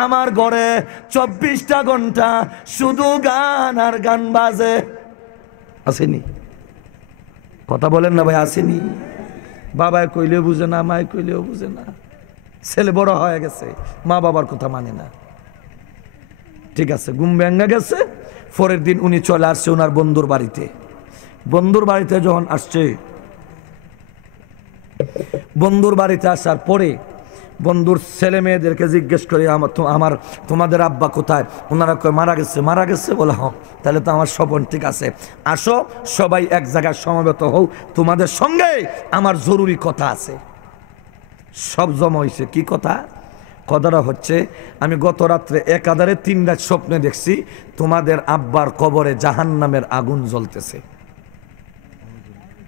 আমার ঘরে 24টা ঘন্টা শুধু গান আর গান বাজে। আসেনি? কথা বলেন না ভাই, আসেনি? বাবায় কইলেও বুঝে না, মায় কইলেও বুঝে না। ছেলে বড় হয়ে গেছে, মা বাবার কথা মানে না। ঠিক আছে, ঘুম ভেঙে গেছে। পরের দিন উনি চলে আসছে ওনার বন্ধুর বাড়িতে। বন্ধুর বাড়িতে যখন আসছে, বন্ধুর বাড়িতে আসার পরে বন্ধুর ছেলে মেয়েদেরকে জিজ্ঞেস করে, আমার তোমাদের আব্বা কোথায়? ওনারা কয় মারা গেছে। মারা গেছে? বলে হ্যাঁ। তাহলে তো আমার স্বপন ঠিক আছে, আসো সবাই এক জায়গায় সমবেত হও, তোমাদের সঙ্গে আমার জরুরি কথা আছে। সব জমা হয়েছে। কি কথা? কথাটা হচ্ছে, আমি গত রাত্রে একাধারে 3 রাত স্বপ্নে দেখছি তোমাদের আব্বার কবরে জাহান্নামের আগুন জ্বলতেছে।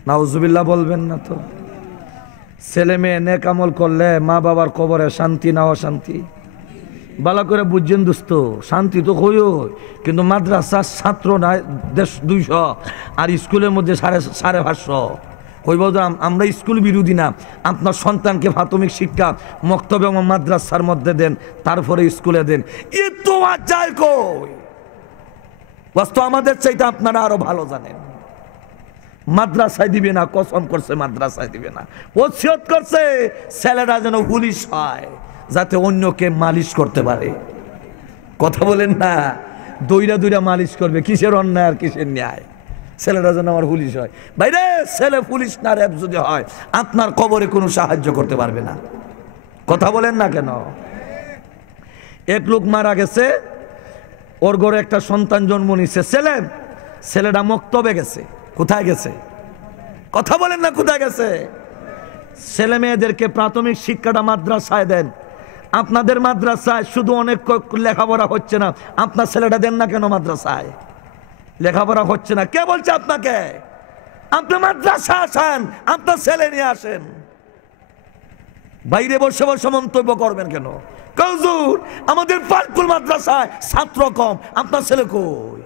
নাউজুবিল্লাহ বলবেন না তো? ছেলে মেয়ে নেক আমল করলে মা বাবার কবরে শান্তি না অশান্তি? ভালো করে বুঝছেন দোস্ত? শান্তি তো হইও, কিন্তু মাদ্রাসার ছাত্র নাই 200 আর স্কুলের মধ্যে 550। কইব আমরা স্কুল বিরোধী না, আপনার সন্তানকে প্রাথমিক শিক্ষা মক্তব এবং মাদ্রাসার মধ্যে দেন, তারপরে স্কুলে দেন। এ তো আর যায় কই? বাস্তব আমাদের চাইতে আপনারা আরো ভালো জানেন। মাদ্রাসায় দিবে না, কসম করছে মাদ্রাসায় দিবে না। ওসিয়ত করছে ছেলেরা যেন পুলিশ হয়, যাতে অন্যকে মালিশ করতে পারে। কথা বলেন না? দইরা দইরা মালিশ করবে। কিসের অন্যায় আর কিসের ন্যায়? ছেলেরা যেন আমার পুলিশ হয়। বাইরে ছেলে পুলিশ না র্যাব যদি হয়, আপনার কবরে কোনো সাহায্য করতে পারবে না। কথা বলেন না কেন? এক লোক মারা গেছে, ওর ঘরে একটা সন্তান জন্ম নিচ্ছে, ছেলেটা মক্তবে গেছে। কোথায় গেছে? কথা বলেন না, কোথায় গেছে? ছেলে মেয়েদেরকে প্রাথমিক শিক্ষাটা মাদ্রাসায় দেন। আপনাদের মাদ্রাসায় শুধু অনেক লেখাপড়া হচ্ছে না, আপনার ছেলেটা দেন না কেন মাদ্রাসায়? লেখাপড়া হচ্ছে না, কে বলছে আপনাকে? আপনি মাদ্রাসা আসেন, আপনার ছেলে নিয়ে আসেন। বাইরে বসে বসে মন্তব্য করবেন কেন? হুজুর আমাদের পালকুল মাদ্রাসায় ছাত্র কম, আপনার ছেলে কই?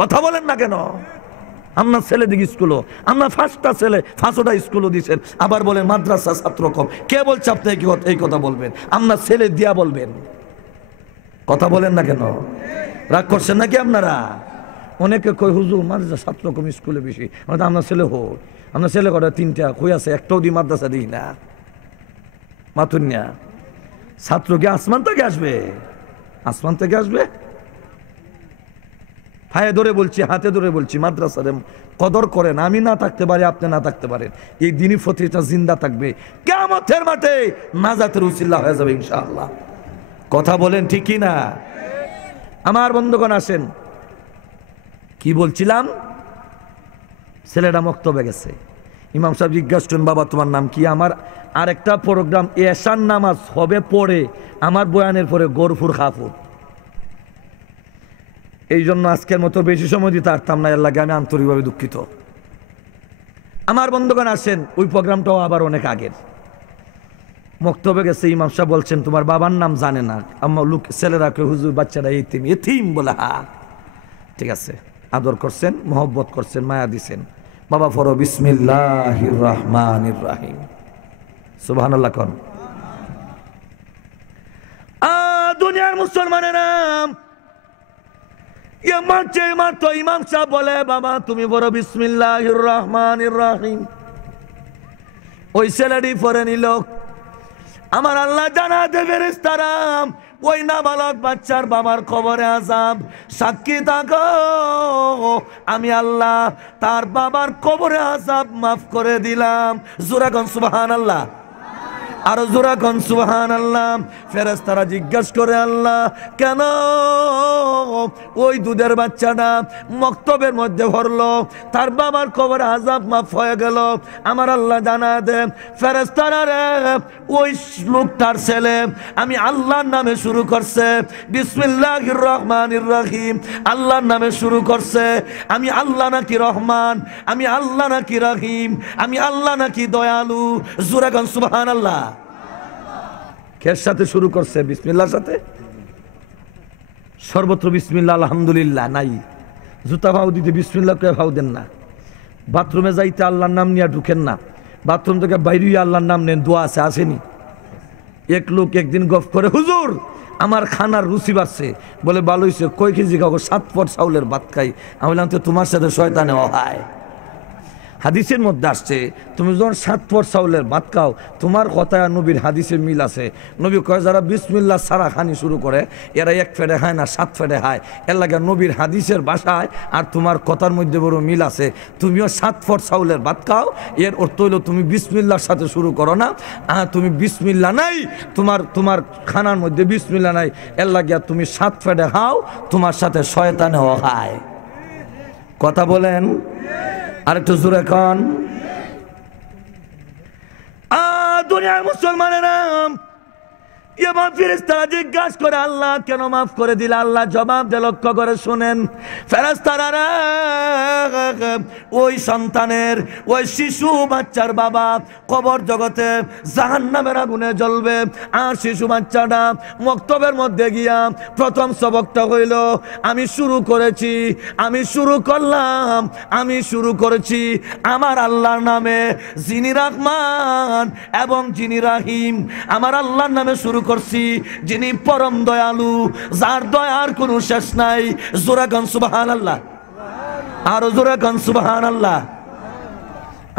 কথা বলেন না কেন? আপনার ছেলে দিকে স্কুলও, আপনার 5টা ছেলে 5টা স্কুলও দিচ্ছেন, আবার বলেন মাদ্রাসা ছাত্র কম। কে বলছে আপনি এই কথা বলবেন? আপনার ছেলে দিয়া বলবেন। কথা বলেন না কেন? রাগ করছেন নাকি আপনারা? অনেকে কই হুজুর মাদ্রাসা ছাত্র কম স্কুলে বেশি। আপনার ছেলে হোক, আপনার ছেলে কটা 3টা কই আছে, একটাও দি মাদ্রাসা দিই না। মাতুন্যা ছাত্র কি আসমান থেকে আসবে? আসমান থেকে আসবে? পায়ে ধরে বলছি, হাতে ধরে বলছি, মাদ্রাসার কদর করেন। আমি না থাকতে পারি, আপনি না থাকতে পারেন, এই দিনই ফতিটা জিন্দা থাকবে, কিয়ামতের মাঠে নাজাতের উসিলা হয়ে যাবে ইনশাআল্লাহ। কথা বলেন ঠিক কি না? আমার বন্ধুগণ আসেন, কি বলছিলাম? ছেলেটা মক্তবে গেছে, ইমাম সাহেব জিজ্ঞাসা করেন বাবা তোমার নাম কি? আমার আরেকটা প্রোগ্রাম এশার নামাজ হবে পরে, আমার বয়ানের পরে গরফুর খাফুর, এই জন্য আজকের মতো বেশি সময় দিতে পারতাম না, এর লাগে আমি আন্তরিকভাবে দুঃখিত। আমার বন্ধুগণ আসেন, ওই প্রোগ্রামটাও আবার অনেক আগের। মক্তবে গেছে, ইমাম সাহেব বলছেন তোমার বাবার নাম জানে না? আমার লোক ছেলেরা কে হুজুর বাচ্চারা এতিম। এতিম বলে? হ্যাঁ ঠিক আছে। আদর করছেন, মহব্বত করছেন, মায়া দিছেন। বাবা পড়ো বিসমিল্লাহির রহমানির রহিম, সুবহানাল্লাহ কোন। দুনিয়ার মুসলমানের নাম ইমাম সাহেব বলে বাবা তুমি পড়ো বিসমিল্লাহির রহমানির রহিম। ওই ছেলেটি পড়ে নিল। আমার আল্লাহ জানা দেবে ফেরেশতারা ওই নাবালক বাচ্চার বাবার কবরে আযাব, সাক্ষী থাকো আমি আল্লাহ তার বাবার কবরে আযাব মাফ করে দিলাম। জোরে কোন সুবহানাল্লাহ, আরো জোরে কোন সুবহানাল্লাহ। ফেরেশতারা জিজ্ঞাসা করে আল্লাহ কেন ওই দুধের বাচ্চাটা মক্তবের মধ্যে ভরলো, তার বাবার কবরে আযাব মাফ হয়ে গেল? আমার আল্লাহ জানা দে ফেরেশতারা রে ওই লোকটার ছেলে আমি আল্লাহর নামে শুরু করছে বিসমিল্লাহির রহমানির রহিম, আল্লাহর নামে শুরু করছে। আমি আল্লাহ নাকি রহমান, আমি আল্লাহ নাকি রহিম, আমি আল্লাহ নাকি দয়ালু? জোরে কোন সুবহানাল্লাহ। কের সাথে শুরু করছে? বিসমিল্লাহর সাথে। সর্বত্র বিসমিল্লাহ আলহামদুলিল্লাহ নাই। জুতা ভাও দিতে বিসমিল্লাহ কে ভাও দেন না। বাথরুমে যাইতে আল্লাহর নাম নিয়ে ঢুকেন না। বাথরুম থেকে বাইরে আল্লাহর নাম নেন, দোয়া আছে, আসেনি? এক লোক একদিন গফ করে হুজুর আমার খানার রুচি বাড়ছে। বলে ভালো হয়েছে, কয় কেজি খাবো? 7 পট চাউলের ভাত খাই। আমি বললাম তো তোমার সাথে শয়তানে হয়। হাদিসের মধ্যে আসছে তুমি যখন 7 পট চাউলের ভাত খাও, তোমার কথায় আর নবীর হাদিসের মিল আছে। নবী কয় যারা বিসমিল্লাহ সারা খানি শুরু করে এরা 1 ফেটে খায় না 7 ফেটে খায়। এর লাগে নবীর হাদিসের ভাষায় আর তোমার কথার মধ্যে বড় মিল আছে। তুমিও 7 পট চাউলের ভাত খাও, এর অর্থ হইল তুমি বিসমিল্লাহর সাথে শুরু করো না। তুমি বিসমিল্লাহ নাই, তোমার খানার মধ্যে বিসমিল্লাহ নাই, এর লাগিয়া তুমি 7 ফেটে খাও, তোমার সাথে শয়তানেও খায়। কথা বলেন আরেকটু জোরে খান। দুনিয়ার মুসলমানের নাম এবার ফেরেশতারা জিজ্ঞাসা করে আল্লাহ কেন মাফ করে দিলে? আল্লাহ জবাব দিয়ে লক্ষ্য করে শুনেন ফেরেশতারা ওই সন্তানের ওই শিশু বাচ্চার বাবা কবর জগতে জাহান্নামের আগুনে জ্বলবে। আর শিশু বাচ্চাটা মক্তবের মধ্যে গিয়া প্রথম সবকটা হইল আমি শুরু করেছি, আমি শুরু করলাম, আমি শুরু করেছি আমার আল্লাহর নামে যিনি রহমান এবং যিনি রাহিম। আমার আল্লাহর নামে শুরু করছি যিনি পরম দয়ালু, যার দয়ার কোনো শেষ নাই। জোরে গান সুবহানাল্লাহ, আরো জোরে গান সুবহানাল্লাহ।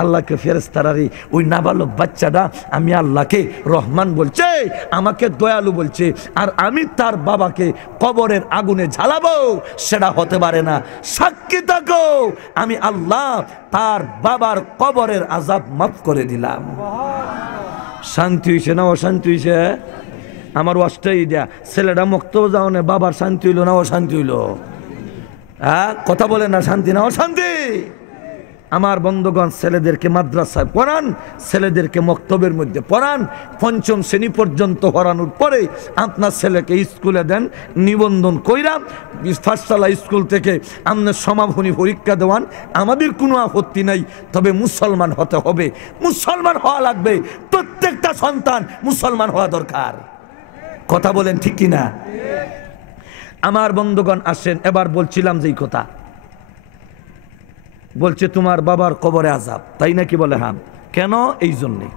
আল্লাহকে ফেরেশতারারি ওই নাবালক বাচ্চাটা আমি আল্লাহকে রহমান বলছে, আমাকে দয়ালু বলছে, আর আমি তার বাবাকে কবরের আগুনে ঝালাবো, সেটা হতে পারে না। সাক্ষী থাকো আমি আল্লাহ তার বাবার কবরের আযাব মাফ করে দিলাম। শান্তি হইছে না অশান্তি হইছে? আমার ওয়াজটাই দেয়া ছেলেটা মক্তব যাওনে বাবার শান্তি হইল না অশান্তি হইল? হ্যাঁ কথা বলেন না, শান্তি না অশান্তি? আমার বন্ধুগণ ছেলেদেরকে মাদ্রাসায় পড়ান, ছেলেদেরকে মক্তবের মধ্যে পড়ান। 5ম শ্রেণী পর্যন্ত পড়ানোর পরে আপনার ছেলেকে স্কুলে দেন, নিবন্ধন কইরাম পাঠশালা স্কুল থেকে আপনার সমাপনী পরীক্ষা দেওয়ান, আমাদের কোনো আপত্তি নাই। তবে মুসলমান হতে হবে, মুসলমান হওয়া লাগবে। প্রত্যেকটা সন্তান মুসলমান হওয়া দরকার। কথা বলেন ঠিক কিনা? আমার বন্ধুগণ আসেন, এবার বলছিলাম যেই কথা, বলছে তোমার বাবার কবরে আযাব, তাই নাকি? বলে হ্যাঁ। কেন? এই জন্যে।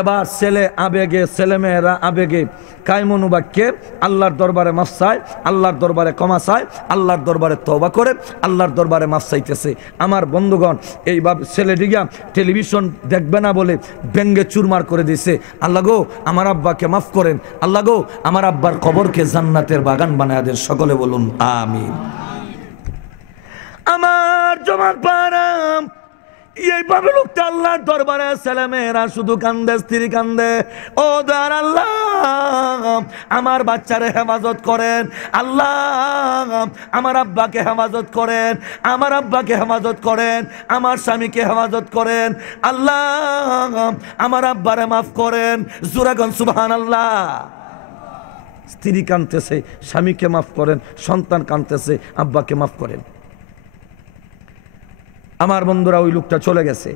এবার ছেলে আবেগে, ছেলেমেয়েরা আবেগে কায়মনুবাক্যে আল্লাহর দরবারে মাফ চায়, আল্লাহর দরবারে ক্ষমা চায়, আল্লাহর দরবারে তওবা করে, আল্লাহর দরবারে মাফ চাইতেছে। আমার বন্ধুগণ, এইভাবে ছেলেটিগা টেলিভিশন দেখবে না বলে ব্যঙ্গে চুরমার করে দিয়েছে। আল্লাহ গো আমার আব্বাকে মাফ করেন, আল্লাহ গো আমার আব্বার কবরকে জান্নাতের বাগান বানায় দেন। সকলে বলুন আমিন। আমার জমার পারাম, এইভাবে লোকটা আল্লাহর দরবারে ছেলেমেয়েরা শুধু কান্দে, স্ত্রী কান্দে, ও দয়ার আল্লাহ আমার বাচ্চারে হেফাজত করেন, আল্লাহ আমার আব্বাকে হেফাজত করেন, আমার আব্বাকে হেফাজত করেন, আমার স্বামীকে হেফাজত করেন, আল্লাহ আমার আব্বারে মাফ করেন। জোরে কোন সুবহানাল্লাহ। স্ত্রী কাঁদতেছে, স্বামীকে মাফ করেন, সন্তান কাঁদতেছে, আব্বাকে মাফ করেন। আমার বন্ধুরা, ওই লোকটা চলে গেছে।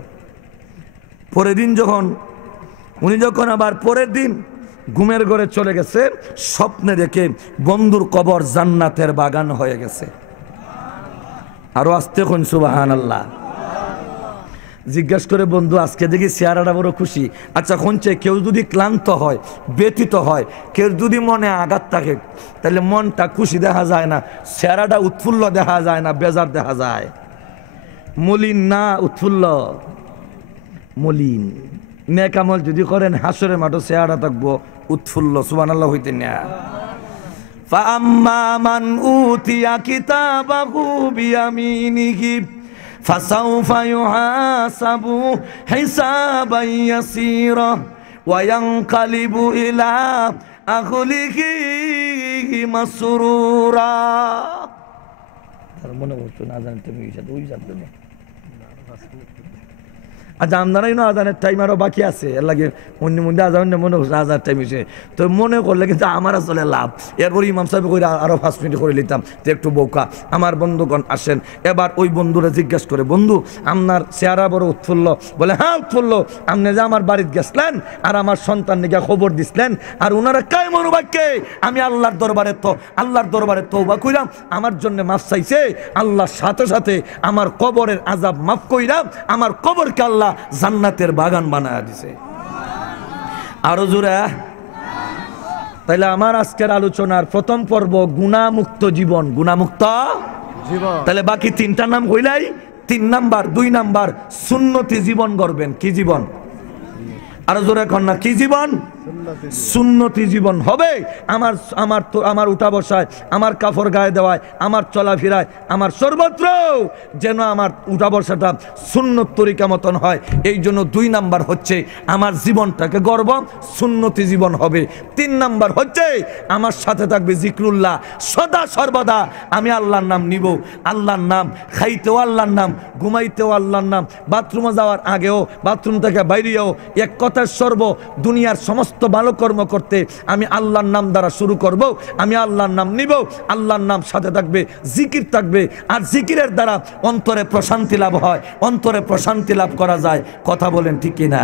পরের দিন উনি যখন আবার পরের দিন ঘুমের ঘরে চলে গেছে, স্বপ্নে দেখে বন্ধুর কবর জান্নাতের বাগান হয়ে গেছে। আরো আসতে কোন সুবহানাল্লাহ। জিজ্ঞাসা করে, বন্ধু আজকে দেখি চেহারাটা বড় খুশি। আচ্ছা শুনছে, কেউ যদি ক্লান্ত হয়, ব্যথিত হয়, কেউ যদি মনে আঘাত থাকে, তাহলে মনটা খুশি দেখা যায় না, চেহারাটা উৎফুল্ল দেখা যায় না, বেজার দেখা যায়। মলিন না উৎফুল্ল? মলিন। নেক আমল যদি করেন, হাসরের মাঠে চেহারা থাকবো উৎফুল্ল। সুবহানাল্লাহ হইতেন না? ফাআম্মা মান উতিয়া কিতাবাহু বিয়ামিনিহি ফাসাউফা ইউহাসাবু হিসাবান ইয়াসীরা ওয়া ইয়ানকালিবু ইলা আহলিহি মাসরুরা। মনে করছো না জানেন তুমি ওই যাবে না? আচ্ছা, আমদানাই না আজানের টাইম আরো বাকি আছে, এর লাগে অন্য মধ্যে আজান মনে হচ্ছে আজার টাইম এসে, তো মনে করলে কিন্তু আমার আসলে লাভ। এরপর ইমাম সাহেব করে আরো 5 মিনিট করে নিতাম, তো একটু বউকা। আমার বন্ধুগণ আসেন, এবার ওই বন্ধুরা জিজ্ঞাসা করে, বন্ধু আপনার চেহারা বড় উৎফুল্ল। বলে হ্যাঁ উৎফুল্ল। আপনি যে আমার বাড়িতে গেছিলেন আর আমার সন্তান নিকে খবর দিছিলেন, আর ওনারা কায় মনোবাক্যে আমি আল্লাহর দরবারে তওবা কইরাম, আমার জন্য মাফ চাইছে, আল্লাহর সাথে সাথে আমার কবরের আযাব মাফ কইরাম, আমার কবরকে আল্লাহ জান্নাতের বাগান বানায় দিছে। আরো জোরে। তাইলে আমার আজকের আলোচনার প্রথম পর্ব গুনাহমুক্ত জীবন, গুনাহমুক্ত জীবন। তাহলে বাকি 3টা নাম কইলাই। 3 নাম্বার, 2 নাম্বার সুন্নতি জীবন গড়বেন। কি জীবন? আরো জোরে কন না, কি জীবন? সুন্নতি জীবন হবে। আমার উঠা বসায়, আমার কাপড় গায়ে দেওয়ায়, আমার চলাফেরায়, আমার সর্বত্র যেন আমার উঠা বসাটা সুন্নত তরিকা মতন হয়। এই জন্য 2 নাম্বার হচ্ছে আমার জীবনটাকে গর্ব, সুন্নতি জীবন হবে। 3 নাম্বার হচ্ছে আমার সাথে থাকবে জিকরুল্লাহ, সদা সর্বদা আমি আল্লাহর নাম নিব। আল্লাহর নাম খাইতেও আল্লাহর নাম, ঘুমাইতেও আল্লাহর নাম, বাথরুমে যাওয়ার আগেও, বাথরুম থেকে বাইরেও, এক কথার সর্ব দুনিয়ার সমস্ত ভালো কর্ম করতে আমি আল্লাহর নাম দ্বারা শুরু করব। আমি আল্লাহর নাম নিব, আল্লাহর নাম সাথে থাকবে, জিকির থাকবে। আর জিকিরের দ্বারা অন্তরে প্রশান্তি লাভ হয়, অন্তরে প্রশান্তি লাভ করা যায়। কথা বলেন ঠিক কিনা?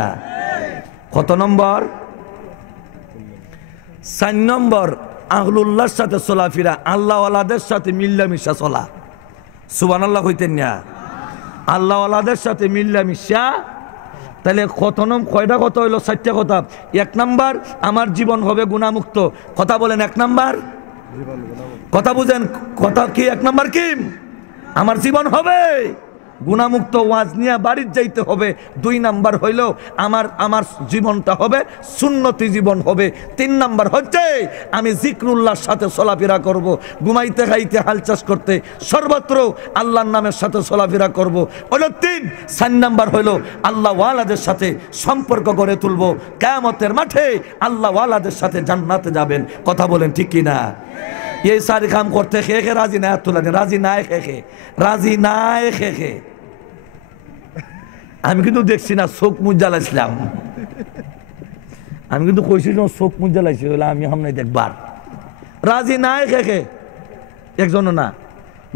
কত নম্বর? 4 নম্বর, আহলুল্লাহর সাথে চলাফেরা, আল্লাহওয়ালাদের সাথে মিল্লামিশা চলা। সুবহানাল্লাহ হইতেন না? আল্লাহওয়ালাদের সাথে মিল্লামিশা। তাহলে কয়টা কথা হইলো? 4টা কথা। 1 নাম্বার, আমার জীবন হবে গুনাহমুক্ত। কথা বলেন 1 নাম্বার। কথা বুঝেন? কথা কি 1 নাম্বার? কি আমার জীবন হবে গুনাহমুক্ত, ওয়াজ নিয়ে বাড়ির যাইতে হবে। 2 নাম্বার হইল আমার জীবনটা হবে সুন্নতি জীবন হবে। 3 নাম্বার হচ্ছে আমি জিকরুল্লাহর সাথে চলাফেরা করব, ঘুমাইতে খাইতে হালচাষ করতে সর্বত্র আল্লাহর নামের সাথে চলাফেরা করব। হলো 3। 4 নাম্বার হইল আল্লাহ ওয়ালাদের সাথে সম্পর্ক গড়ে তুলব। কিয়ামতের মাঠে আল্লাহ ওয়ালাদের সাথে জান্নাতে যাবেন। কথা বলেন ঠিক কিনা? এই 4 কাম করতে খেয়ে রাজি না তুলেন, রাজি নাই খেয়ে, রাজি নাই খেয়ে। আমি কিন্তু দেখছি না, চোখ মুখ জ্বালাইছিলাম। আমি কিন্তু কইছি চোখ মুখ জ্বালাইছি, আমি সামনে দেখবার রাজি নাই খেয়ে। একজনও না।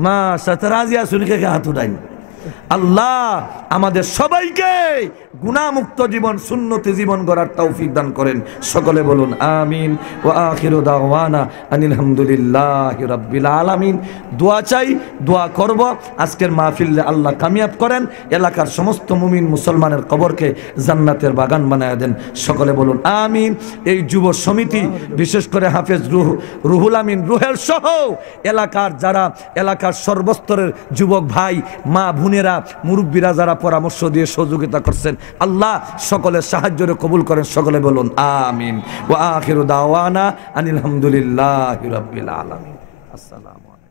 মা সাথে রাজি আসুন খেয়ে হাত উঠাইন। আল্লাহ আমাদের সবাইকে গুনাহমুক্ত জীবন, সুন্নতি জীবন গড়ার তৌফিক দান করেন। সকলে বলুন আমিন। ওয়া আখিরু দাওয়ানা আনিল হামদুলিল্লাহি রাব্বিল আলামিন। দোয়া চাই, দোয়া করব আজকের মাহফিলে আল্লাহ কামিয়াব করেন, এলাকার সমস্ত মুমিন মুসলমানের কবরকে জান্নাতের বাগান বানায় দেন। সকলে বলুন আমিন। এই যুব সমিতি, বিশেষ করে হাফেজ রুহুল আমিন রুহেল সহ এলাকার যারা, এলাকার সর্বস্তরের যুবক ভাই, মা বোনেরা, মুরব্বীরা যারা পরামর্শ দিয়ে সহযোগিতা করছেন, আল্লাহ সকলের সাহায্যে কবুল করেন। সকলে বলুন আমিন। ওয়া আখিরু দাওয়ানা আনিল হামদুলিল্লাহি রাব্বিল আলামিন। আসসালামু আলাইকুম।